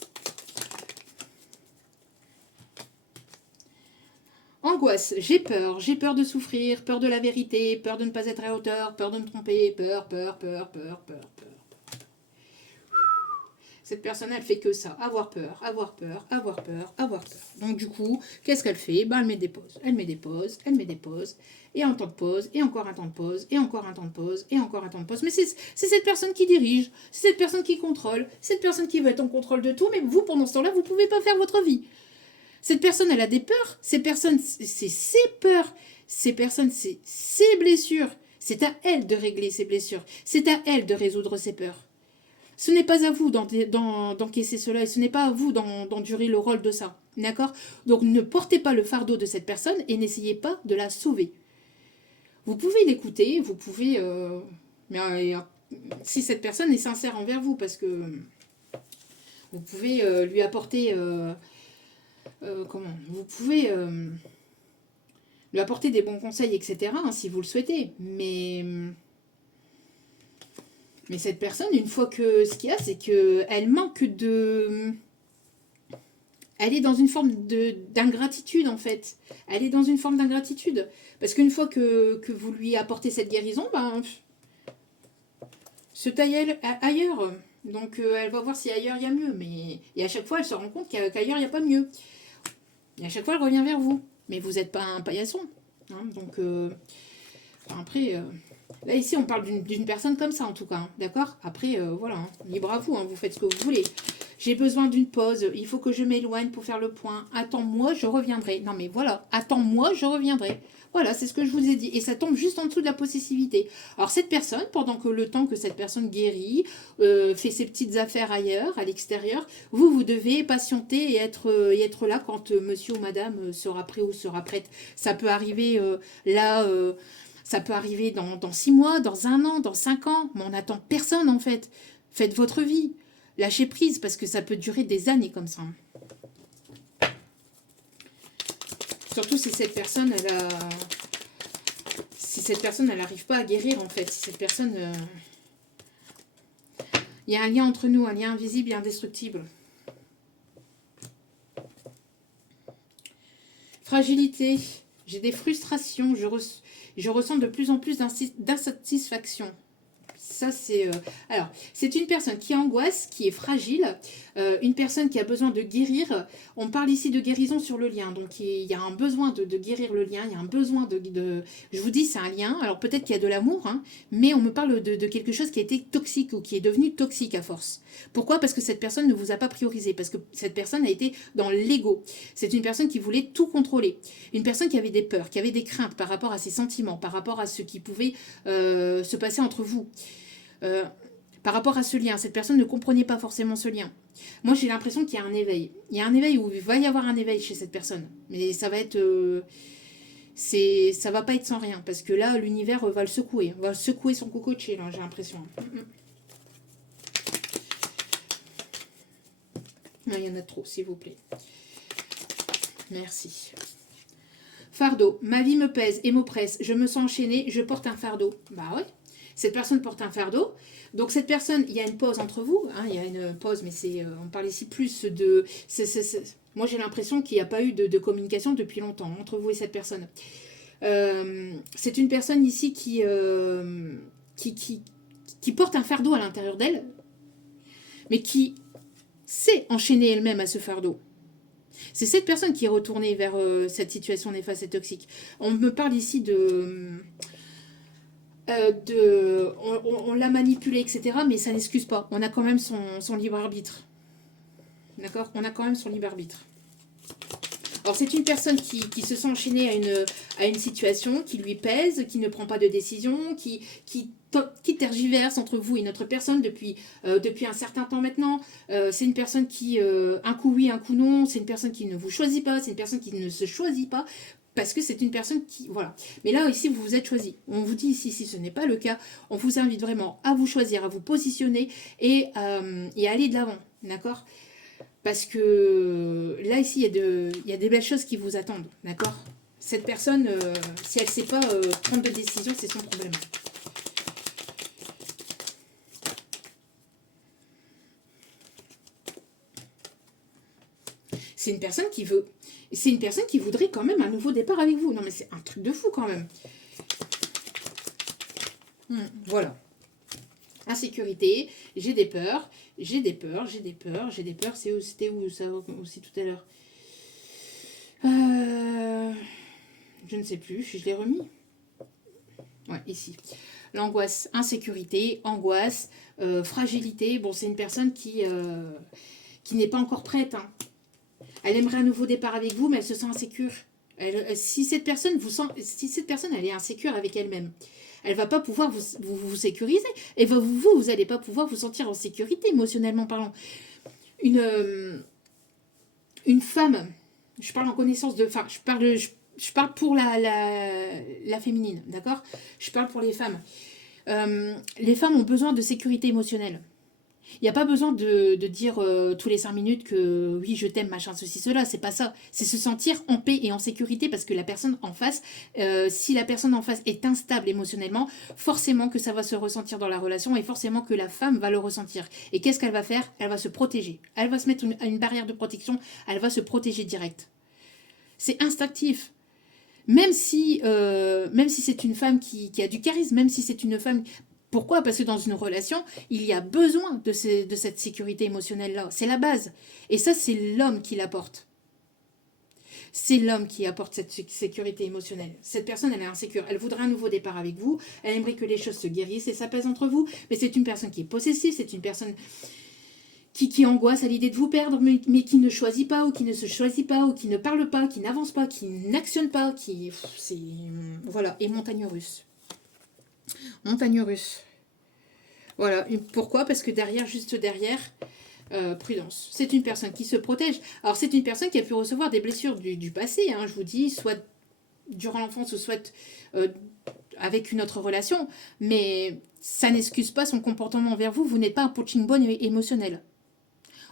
Angoisse, j'ai peur de souffrir, peur de la vérité, peur de ne pas être à la hauteur, peur de me tromper, peur. Cette personne, elle fait que ça, avoir peur. Donc du coup, qu'est-ce qu'elle fait? Ben, elle met des pauses, et un temps de pause, et encore un temps de pause, et encore un temps de pause, et encore un temps de pause. Mais c'est cette personne qui dirige, c'est cette personne qui contrôle, cette personne qui veut être en contrôle de tout, mais vous, pendant ce temps-là, vous ne pouvez pas faire votre vie. Cette personne, elle a des peurs. Ces personnes, c'est ses peurs. Ces personnes, c'est ses blessures. C'est à elle de régler ses blessures. C'est à elle de résoudre ses peurs. Ce n'est pas à vous d'encaisser cela et ce n'est pas à vous d'endurer le rôle de ça. D'accord? Donc ne portez pas le fardeau de cette personne et n'essayez pas de la sauver. Vous pouvez l'écouter, vous pouvez... si cette personne est sincère envers vous, parce que vous pouvez lui apporter... vous pouvez lui apporter des bons conseils, etc., hein, si vous le souhaitez. Mais cette personne, une fois que... Ce qu'il y a, c'est qu'elle manque de... Elle est dans une forme d'ingratitude, en fait. Elle est dans une forme d'ingratitude. Parce qu'une fois que vous lui apportez cette guérison, ben, se taille ailleurs. Donc, elle va voir si ailleurs, il y a mieux. Et à chaque fois, elle se rend compte qu'ailleurs, il n'y a pas mieux. Et à chaque fois, elle revient vers vous. Mais vous n'êtes pas un paillasson. Hein, donc, après... Là, ici, on parle d'une personne comme ça, en tout cas. Hein, d'accord? Après, voilà, hein, libre à vous, hein, vous faites ce que vous voulez. J'ai besoin d'une pause, il faut que je m'éloigne pour faire le point. Attends-moi, je reviendrai. Non, mais voilà, attends-moi, je reviendrai. Voilà, c'est ce que je vous ai dit. Et ça tombe juste en dessous de la possessivité. Alors, cette personne, pendant que le temps que cette personne guérit, fait ses petites affaires ailleurs, à l'extérieur, vous devez patienter et être là quand monsieur ou madame sera prêt ou sera prête. Ça peut arriver ça peut arriver dans 6 mois, dans 1 an, dans 5 ans, mais on n'attend personne en fait. Faites votre vie. Lâchez prise parce que ça peut durer des années comme ça. Surtout si cette personne, elle n'arrive pas à guérir en fait. Si cette personne... Il y a un lien entre nous, un lien invisible et indestructible. Fragilité. J'ai des frustrations. Je ressens de plus en plus d'insatisfaction. Ça, c'est... Alors, c'est une personne qui angoisse, qui est fragile, une personne qui a besoin de guérir. On parle ici de guérison sur le lien. Donc, il y a un besoin de guérir le lien. Il y a un besoin de... Je vous dis, c'est un lien. Alors, peut-être qu'il y a de l'amour, hein, mais on me parle de quelque chose qui a été toxique ou qui est devenu toxique à force. Pourquoi? Parce que cette personne ne vous a pas priorisé. Parce que cette personne a été dans l'ego. C'est une personne qui voulait tout contrôler. Une personne qui avait des peurs, qui avait des craintes par rapport à ses sentiments, par rapport à ce qui pouvait se passer entre vous. Par rapport à ce lien, cette personne ne comprenait pas forcément ce lien. Moi, j'ai l'impression qu'il y a un éveil. Il y a un éveil où il va y avoir un éveil chez cette personne. Mais ça va être... ça va pas être sans rien. Parce que là, l'univers va le secouer. Va secouer son cocotier, là, j'ai l'impression. Non, il y en a trop, s'il vous plaît. Merci. Fardeau. Ma vie me pèse et m'oppresse. Je me sens enchaînée. Je porte un fardeau. Bah ouais. Cette personne porte un fardeau. Donc cette personne, il y a une pause entre vous. Hein, il y a une pause, mais on parle ici plus de... Moi, j'ai l'impression qu'il n'y a pas eu de communication depuis longtemps entre vous et cette personne. C'est une personne ici qui porte un fardeau à l'intérieur d'elle, mais qui sait enchaîner elle-même à ce fardeau. C'est cette personne qui est retournée vers cette situation néfaste et toxique. On me parle ici on l'a manipulé, etc. Mais ça n'excuse pas. On a quand même son libre arbitre. D'accord? On a quand même son libre arbitre. Alors, c'est une personne qui se sent enchaînée à une situation qui lui pèse, qui ne prend pas de décision, qui tergiverse entre vous et notre personne depuis un certain temps maintenant. C'est une personne qui, un coup oui, un coup non. C'est une personne qui ne vous choisit pas. C'est une personne qui ne se choisit pas. parce que c'est une personne qui... Voilà. Mais là, ici, vous vous êtes choisi. On vous dit ici, si ce n'est pas le cas, on vous invite vraiment à vous choisir, à vous positionner et à aller de l'avant. D'accord? Parce que là, ici, il y a des belles choses qui vous attendent. D'accord? Cette personne, si elle ne sait pas prendre de décision, c'est son problème. C'est une personne qui veut... C'est une personne qui voudrait quand même un nouveau départ avec vous. Non, mais c'est un truc de fou quand même. Voilà. Insécurité, j'ai des peurs, j'ai des peurs, j'ai des peurs, j'ai des peurs. C'était où ça aussi tout à l'heure? Je ne sais plus, je l'ai remis. Ouais, ici. L'angoisse, insécurité, angoisse, fragilité. Bon, c'est une personne qui n'est pas encore prête, hein. Elle aimerait un nouveau départ avec vous, mais elle se sent insécure. Si cette personne elle est insécure avec elle-même, elle va pas pouvoir vous sécuriser. Et vous n'allez pas pouvoir vous sentir en sécurité, émotionnellement parlant. Une femme, je parle en connaissance de... Enfin, je parle pour la féminine, d'accord? Je parle pour les femmes. Les femmes ont besoin de sécurité émotionnelle. Il n'y a pas besoin de dire tous les 5 minutes que oui, je t'aime, machin, ceci, cela. C'est pas ça. C'est se sentir en paix et en sécurité parce que la personne en face, si la personne en face est instable émotionnellement, forcément que ça va se ressentir dans la relation et forcément que la femme va le ressentir. Et qu'est-ce qu'elle va faire? Elle va se protéger. Elle va se mettre une barrière de protection. Elle va se protéger direct. C'est instinctif. Même si c'est une femme qui a du charisme, même si c'est une femme... Pourquoi? Parce que dans une relation, il y a besoin de cette sécurité émotionnelle-là. C'est la base. Et ça, c'est l'homme qui l'apporte. C'est l'homme qui apporte cette sécurité émotionnelle. Cette personne, elle est insécure. Elle voudrait un nouveau départ avec vous. Elle aimerait que les choses se guérissent et s'apaisent entre vous. Mais c'est une personne qui est possessive. C'est une personne qui angoisse à l'idée de vous perdre, mais qui ne choisit pas, ou qui ne se choisit pas, ou qui ne parle pas, qui n'avance pas, qui n'actionne pas, qui... Voilà. Et montagne russe. Montagne russe. Voilà. Pourquoi? Parce que derrière, juste derrière, prudence. C'est une personne qui se protège. Alors, c'est une personne qui a pu recevoir des blessures du passé, hein, je vous dis, soit durant l'enfance, ou soit avec une autre relation. Mais ça n'excuse pas son comportement envers vous. Vous n'êtes pas un punching ball émotionnel.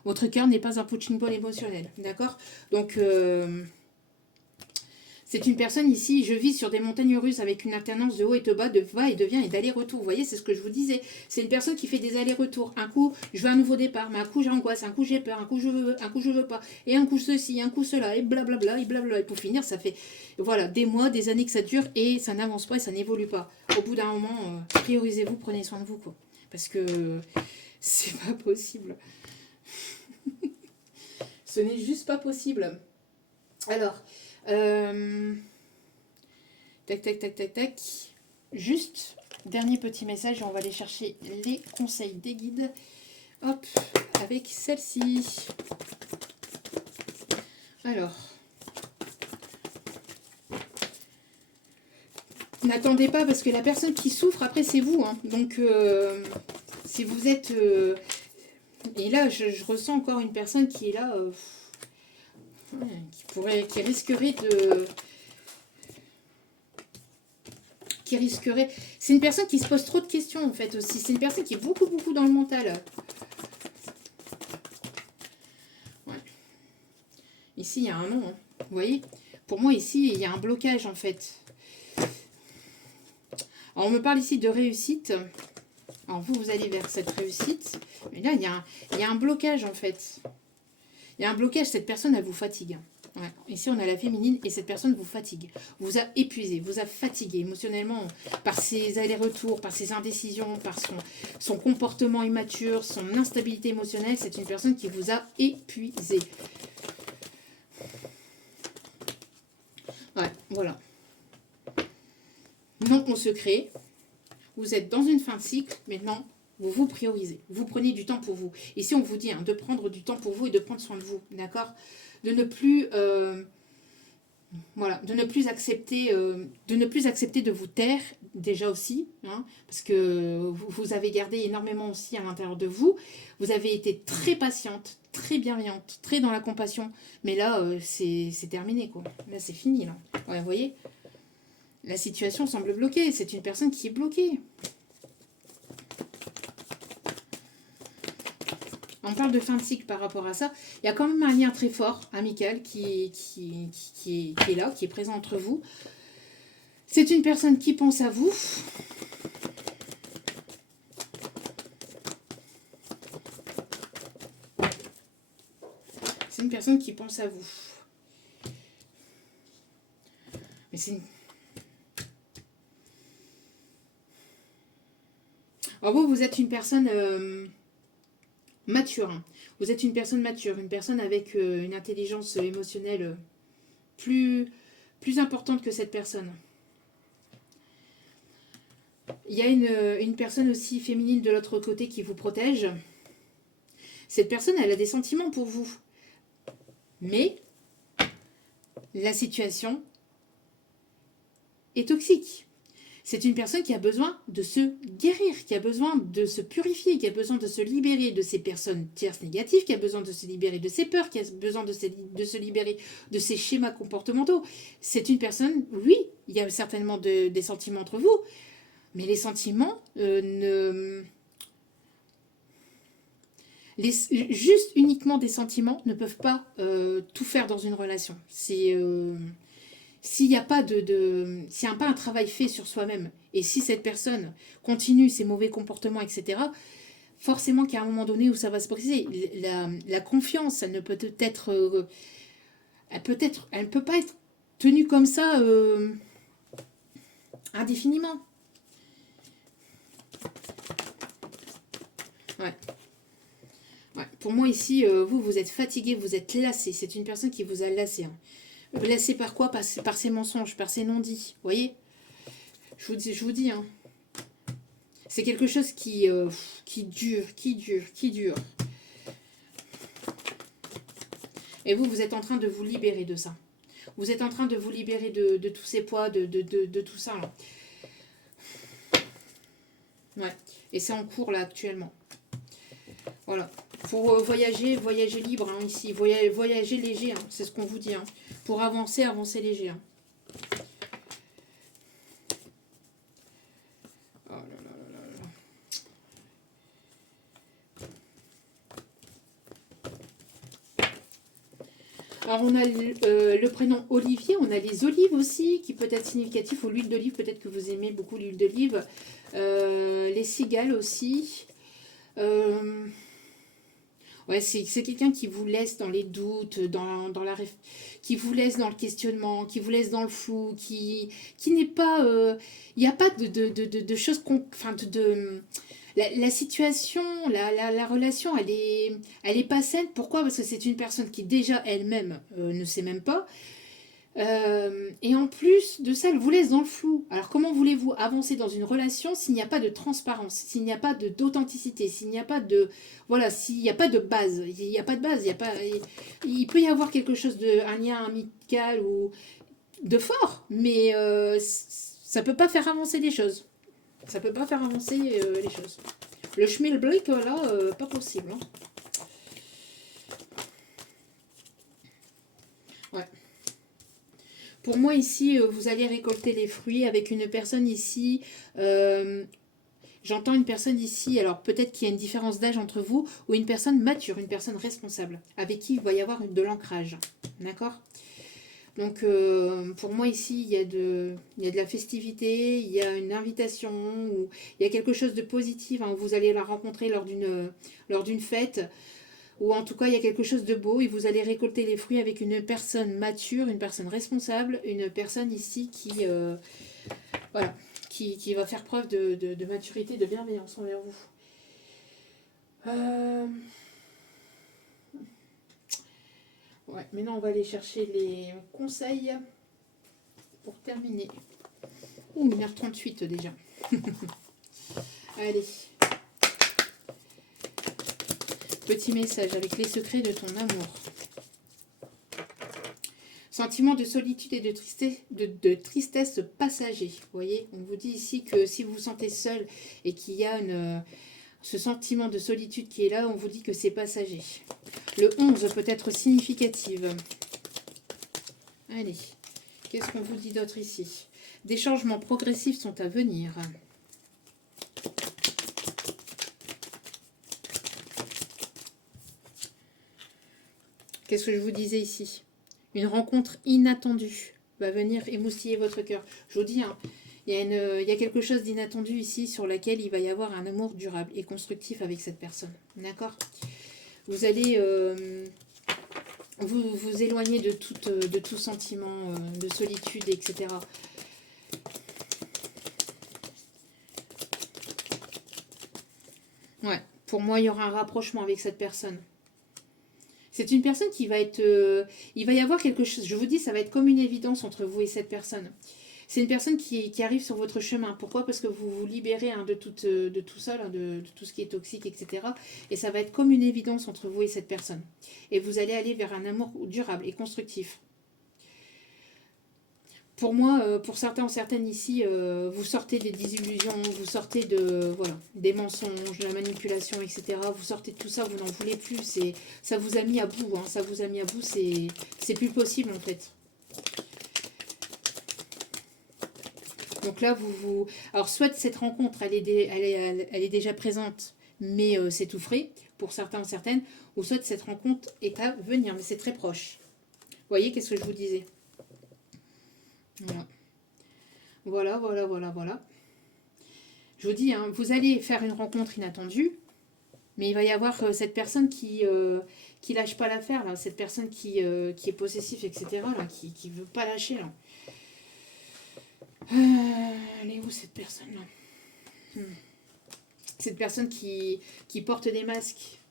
Votre cœur n'est pas un punching ball émotionnel. D'accord? Donc... c'est une personne ici, je vis sur des montagnes russes avec une alternance de haut et de bas, de va et de vient et d'aller-retour. Vous voyez, c'est ce que je vous disais. C'est une personne qui fait des allers-retours. Un coup, je veux un nouveau départ, mais un coup, j'angoisse, un coup, j'ai peur, un coup, je veux pas. Et un coup, ceci, un coup, cela, et blablabla, et blablabla. Et pour finir, ça fait, voilà, des mois, des années que ça dure et ça n'avance pas et ça n'évolue pas. Au bout d'un moment, priorisez-vous, prenez soin de vous, quoi. Parce que c'est pas possible. Ce n'est juste pas possible. Alors... tac, tac, tac, tac, tac. Juste, dernier petit message, on va aller chercher les conseils des guides. Hop, avec celle-ci. Alors, n'attendez pas parce que la personne qui souffre, après, c'est vous. Hein. Donc, si vous êtes... et là, je ressens encore une personne qui est là... qui risquerait de... C'est une personne qui se pose trop de questions, en fait, aussi. C'est une personne qui est beaucoup, beaucoup dans le mental. Ouais. Ici, il y a un nom, hein. Vous voyez? Pour moi, ici, il y a un blocage, en fait. Alors, on me parle ici de réussite. Alors, vous allez vers cette réussite. Mais là, il y a un blocage, en fait. Il y a un blocage, cette personne, elle vous fatigue. Ouais. Ici, on a la féminine et cette personne vous fatigue. Vous a épuisé, vous a fatigué émotionnellement par ses allers-retours, par ses indécisions, par son comportement immature, son instabilité émotionnelle. C'est une personne qui vous a épuisé. Ouais, voilà. Non au secret. Vous êtes dans une fin de cycle. Maintenant, vous vous priorisez. Vous prenez du temps pour vous. Ici, on vous dit de prendre du temps pour vous et de prendre soin de vous. D'accord? De ne plus... Voilà, de ne plus accepter, de vous taire déjà aussi, hein, parce que vous avez gardé énormément aussi à l'intérieur de vous. Vous avez été très patiente, très bienveillante, très dans la compassion, mais là c'est terminé quoi. Là c'est fini là. Ouais, vous voyez, la situation semble bloquée. C'est une personne qui est bloquée. On parle de fin de cycle par rapport à ça. Il y a quand même un lien très fort, amical, qui est là, qui est présent entre vous. C'est une personne qui pense à vous. C'est une personne qui pense à vous. Mais c'est une... Alors vous êtes une personne mature. Hein. Vous êtes une personne mature, une personne avec une intelligence émotionnelle plus importante que cette personne. Il y a une personne aussi féminine de l'autre côté qui vous protège. Cette personne, elle a des sentiments pour vous. Mais la situation est toxique. C'est une personne qui a besoin de se guérir, qui a besoin de se purifier, qui a besoin de se libérer de ces personnes tierces négatives, qui a besoin de se libérer de ses peurs, qui a besoin de se libérer de ses schémas comportementaux. C'est une personne, oui, il y a certainement des sentiments entre vous, mais les sentiments juste uniquement des sentiments ne peuvent pas tout faire dans une relation. S'il n'y a pas s'il n'y a pas un travail fait sur soi-même, et si cette personne continue ses mauvais comportements, etc., forcément qu'il y a un moment donné où ça va se briser. La confiance, elle ne peut être... elle ne peut pas être tenue comme ça indéfiniment. Ouais. Ouais. Pour moi ici, vous êtes fatigué, vous êtes lassé. C'est une personne qui vous a lassé. Hein. Lassé par quoi? Par ses mensonges, par ses non-dits. Vous voyez? Je vous dis, hein. C'est quelque chose qui dure. Et vous êtes en train de vous libérer de ça. Vous êtes en train de vous libérer de tous ces poids, de tout ça. Là. Ouais. Et c'est en cours là actuellement. Voilà. Pour voyager libre hein, ici. Voyager léger, hein, c'est ce qu'on vous dit. Hein. Pour avancer léger. Hein. Oh là là là là. Alors on a le prénom Olivier, on a les olives aussi, qui peut être significatif, ou l'huile d'olive, peut-être que vous aimez beaucoup l'huile d'olive. Les cigales aussi. Ouais, c'est quelqu'un qui vous laisse dans les doutes, qui vous laisse dans le questionnement, qui vous laisse dans le flou, qui n'est pas... Il n'y a pas de choses... Enfin, la situation, la relation, elle est pas saine. Pourquoi? Parce que c'est une personne qui déjà elle-même ne sait même pas. Et en plus de ça, elle vous laisse dans le flou. Alors comment voulez-vous avancer dans une relation s'il n'y a pas de transparence, s'il n'y a pas d'authenticité, s'il n'y a pas de... Voilà, s'il n'y a pas de base. Il n'y a pas de base. Il peut y avoir quelque chose un lien amical ou de fort, mais ça ne peut pas faire avancer les choses. Ça peut pas faire avancer les choses. Le schmilblick, là, pas possible. Hein. Ouais. Pour moi, ici, vous allez récolter les fruits avec une personne ici. J'entends une personne ici, alors peut-être qu'il y a une différence d'âge entre vous, ou une personne mature, une personne responsable, avec qui il va y avoir de l'ancrage. D'accord? Donc, pour moi, ici, il y a de la festivité, il y a une invitation, ou il y a quelque chose de positif. Hein, vous allez la rencontrer lors d'une fête, ou en tout cas, il y a quelque chose de beau, et vous allez récolter les fruits avec une personne mature, une personne responsable, une personne ici voilà, qui va faire preuve de maturité, de bienveillance envers vous. Ouais, maintenant, on va aller chercher les conseils pour terminer. Ouh, 1h38 déjà. Allez. Petit message avec les secrets de ton amour. Sentiment de solitude et de tristesse passager. Vous voyez, on vous dit ici que si vous vous sentez seul et qu'il y a ce sentiment de solitude qui est là, on vous dit que c'est passager. Le 11 peut être significative. Allez, qu'est-ce qu'on vous dit d'autre ici? Des changements progressifs sont à venir. Qu'est-ce que je vous disais ici? Une rencontre inattendue va venir émoustiller votre cœur. Je vous dis, hein, il y a quelque chose d'inattendu ici sur laquelle il va y avoir un amour durable et constructif avec cette personne. D'accord? Vous allez vous éloigner de tout sentiment de solitude, etc. Ouais, pour moi, il y aura un rapprochement avec cette personne. C'est une personne qui va être... il va y avoir quelque chose, je vous dis, ça va être comme une évidence entre vous et cette personne. C'est une personne qui arrive sur votre chemin. Pourquoi? Parce que vous vous libérez de tout ça, là, de tout ce qui est toxique, etc. Et ça va être comme une évidence entre vous et cette personne. Et vous allez aller vers un amour durable et constructif. Pour moi, pour certains ou certaines ici, vous sortez des désillusions, vous sortez des mensonges, de la manipulation, etc. Vous sortez de tout ça, vous n'en voulez plus. Ça vous a mis à bout, hein, ça vous a mis à bout, c'est plus possible en fait. Donc là, alors soit cette rencontre, elle est déjà présente, mais c'est tout frais pour certains ou certaines, ou soit cette rencontre est à venir, mais c'est très proche. Vous voyez, qu'est-ce que je vous disais? Voilà. Je vous dis, hein, vous allez faire une rencontre inattendue, mais il va y avoir cette personne qui lâche pas l'affaire, là, cette personne qui est possessive, etc., là, qui veut pas lâcher, là. Elle est où cette personne-là? Cette personne qui porte des masques.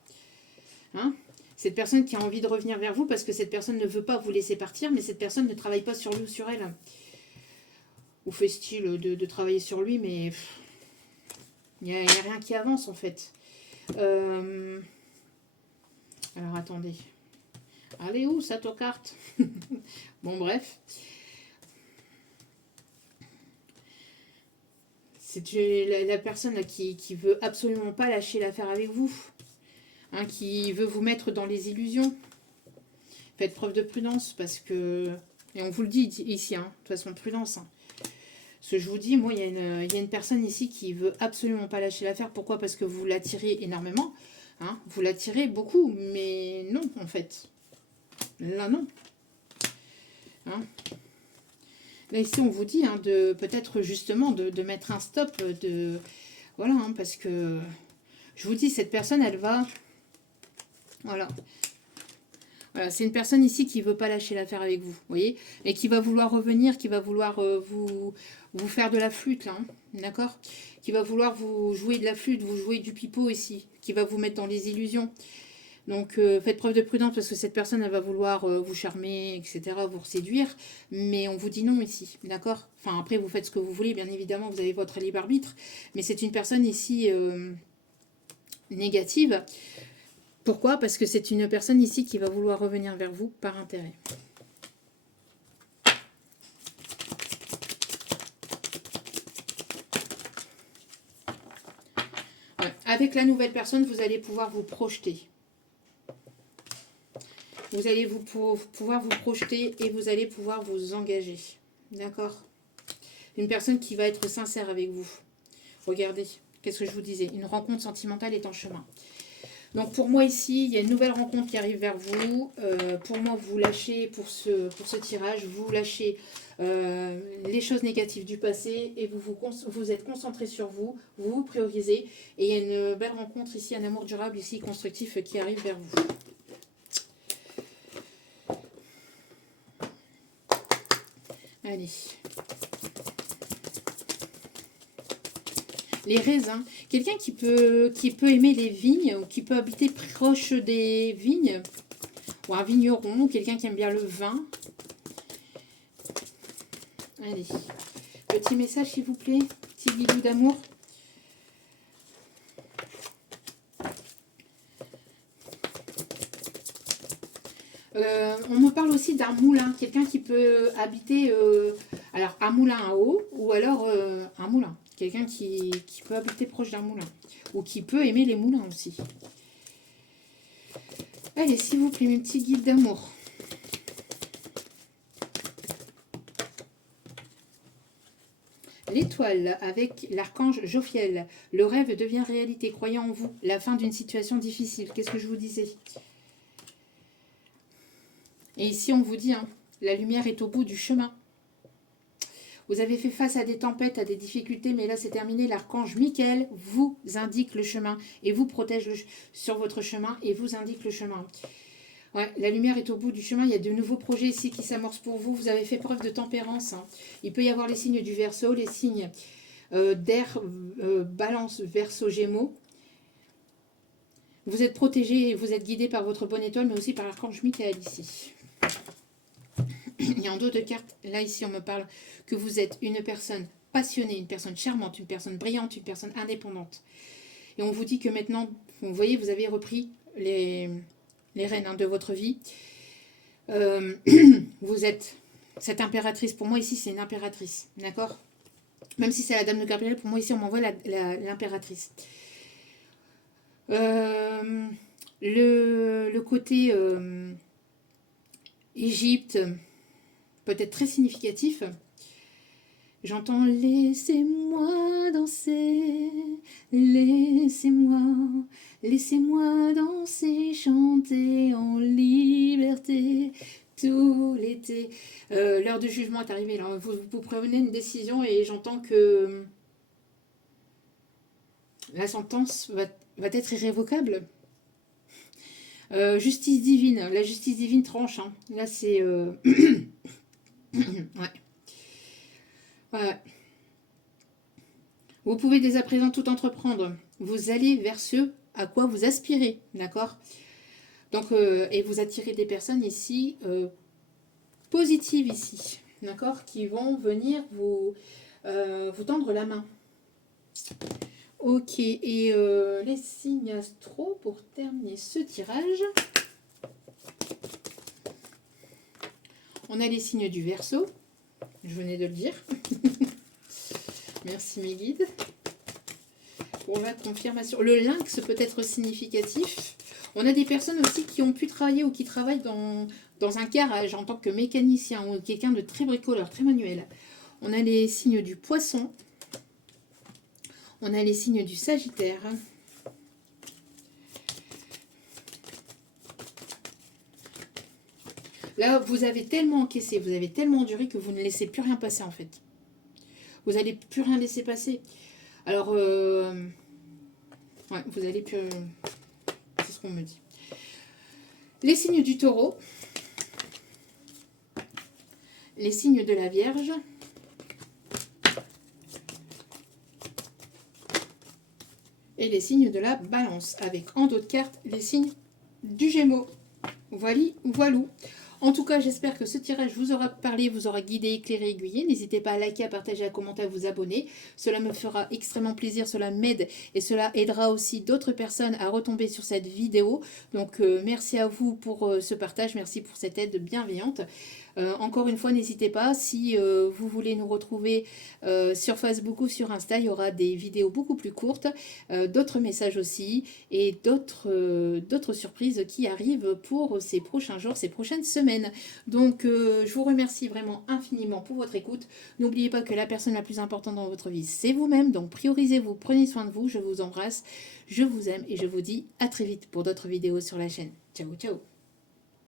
Hein? Cette personne qui a envie de revenir vers vous parce que cette personne ne veut pas vous laisser partir, mais cette personne ne travaille pas sur lui ou sur elle. Ou fait-il de travailler sur lui, mais il n'y a rien qui avance en fait. Alors attendez. Allez où ça, ta carte? Bon, bref. C'est la personne là, qui veut absolument pas lâcher l'affaire avec vous. Hein, qui veut vous mettre dans les illusions. Faites preuve de prudence parce que... Et on vous le dit ici, hein, de toute façon, prudence. Hein. Parce que je vous dis, moi, il y a une personne ici qui veut absolument pas lâcher l'affaire. Pourquoi? Parce que vous l'attirez énormément. Hein, vous l'attirez beaucoup, mais non, en fait. Là, non. Hein. Là, ici, on vous dit de peut-être justement de mettre un stop. Voilà, hein, parce que je vous dis, cette personne, elle va... Voilà. Voilà, c'est une personne ici qui ne veut pas lâcher l'affaire avec vous, voyez, et qui va vouloir revenir, qui va vouloir vous faire de la flûte, là, hein, d'accord? Qui va vouloir vous jouer de la flûte, vous jouer du pipeau ici, qui va vous mettre dans les illusions. Donc, faites preuve de prudence parce que cette personne, elle va vouloir vous charmer, etc., vous séduire, mais on vous dit non ici, d'accord? Enfin, après, vous faites ce que vous voulez, bien évidemment, vous avez votre libre arbitre, mais c'est une personne ici négative. Pourquoi? Parce que c'est une personne ici qui va vouloir revenir vers vous par intérêt. Ouais. Avec la nouvelle personne, vous allez pouvoir vous projeter. Vous allez pouvoir vous projeter et vous allez pouvoir vous engager. D'accord? Une personne qui va être sincère avec vous. Regardez, qu'est-ce que je vous disais? Une rencontre sentimentale est en chemin. Donc pour moi ici, il y a une nouvelle rencontre qui arrive vers vous. Pour moi, vous lâchez pour ce tirage, vous lâchez les choses négatives du passé et vous êtes concentré sur vous, vous vous priorisez. Et il y a une belle rencontre ici, un amour durable ici, constructif qui arrive vers vous. Allez. Les raisins. Quelqu'un qui peut aimer les vignes ou qui peut habiter proche des vignes. Ou un vigneron ou quelqu'un qui aime bien le vin. Allez. Petit message s'il vous plaît. Petit bidou d'amour. On me parle aussi d'un moulin, quelqu'un qui peut habiter, alors un moulin à eau ou alors un moulin. Quelqu'un qui peut habiter proche d'un moulin ou qui peut aimer les moulins aussi. Allez, s'il vous plaît, mes petits guides d'amour. L'étoile avec l'archange Jophiel. Le rêve devient réalité. Croyez en vous. La fin d'une situation difficile. Qu'est-ce que je vous disais? Et ici, on vous dit, hein, la lumière est au bout du chemin. Vous avez fait face à des tempêtes, à des difficultés, mais là, c'est terminé. L'archange Michael vous indique le chemin et vous protège sur votre chemin et vous indique le chemin. Ouais, la lumière est au bout du chemin. Il y a de nouveaux projets ici qui s'amorcent pour vous. Vous avez fait preuve de tempérance. Hein. Il peut y avoir les signes du Verseau, les signes d'air, Balance, Verseau, Gémeaux. Vous êtes protégé et vous êtes guidé par votre bonne étoile, mais aussi par l'archange Michael ici. Et en dos de cartes, là ici on me parle que vous êtes une personne passionnée, une personne charmante, une personne brillante, une personne indépendante. Et on vous dit que maintenant, vous voyez, vous avez repris les rênes hein, de votre vie. Vous êtes cette impératrice. Pour moi ici c'est une impératrice, d'accord? Même si c'est la dame de Gabriel, pour moi ici on m'envoie l'impératrice. Le côté Égypte, peut-être très significatif. J'entends laissez-moi danser, laissez-moi danser, chanter en liberté tout l'été. L'heure de jugement est arrivée. Là. Vous prenez une décision et j'entends que la sentence va être irrévocable. Justice divine, la justice divine tranche. Hein. Là, c'est... ouais. Ouais. Vous pouvez dès à présent tout entreprendre. Vous allez vers ce à quoi vous aspirez, d'accord? Donc, et vous attirez des personnes ici positives ici, d'accord? Qui vont venir vous tendre la main. Ok, et les signes astro pour terminer ce tirage. On a les signes du Verseau, je venais de le dire. Merci mes guides. Pour la confirmation. Le lynx peut être significatif. On a des personnes aussi qui ont pu travailler ou qui travaillent dans un garage en tant que mécanicien ou quelqu'un de très bricoleur, très manuel. On a les signes du Poisson. On a les signes du Sagittaire. Là, vous avez tellement encaissé, vous avez tellement enduré que vous ne laissez plus rien passer en fait. Vous n'allez plus rien laisser passer. Alors, ouais, vous n'allez plus... c'est ce qu'on me dit. Les signes du Taureau. Les signes de la Vierge. Et les signes de la Balance. Avec en dos de carte, les signes du Gémeaux. Voilou. En tout cas, j'espère que ce tirage vous aura parlé, vous aura guidé, éclairé, aiguillé. N'hésitez pas à liker, à partager, à commenter, à vous abonner. Cela me fera extrêmement plaisir, cela m'aide et cela aidera aussi d'autres personnes à retomber sur cette vidéo. Donc, merci à vous pour ce partage, merci pour cette aide bienveillante. Encore une fois, n'hésitez pas, si vous voulez nous retrouver sur Facebook ou sur Insta, il y aura des vidéos beaucoup plus courtes, d'autres messages aussi et d'autres surprises qui arrivent pour ces prochains jours, ces prochaines semaines. Donc, je vous remercie vraiment infiniment pour votre écoute. N'oubliez pas que la personne la plus importante dans votre vie, c'est vous-même. Donc, priorisez-vous, prenez soin de vous. Je vous embrasse, je vous aime et je vous dis à très vite pour d'autres vidéos sur la chaîne. Ciao, ciao!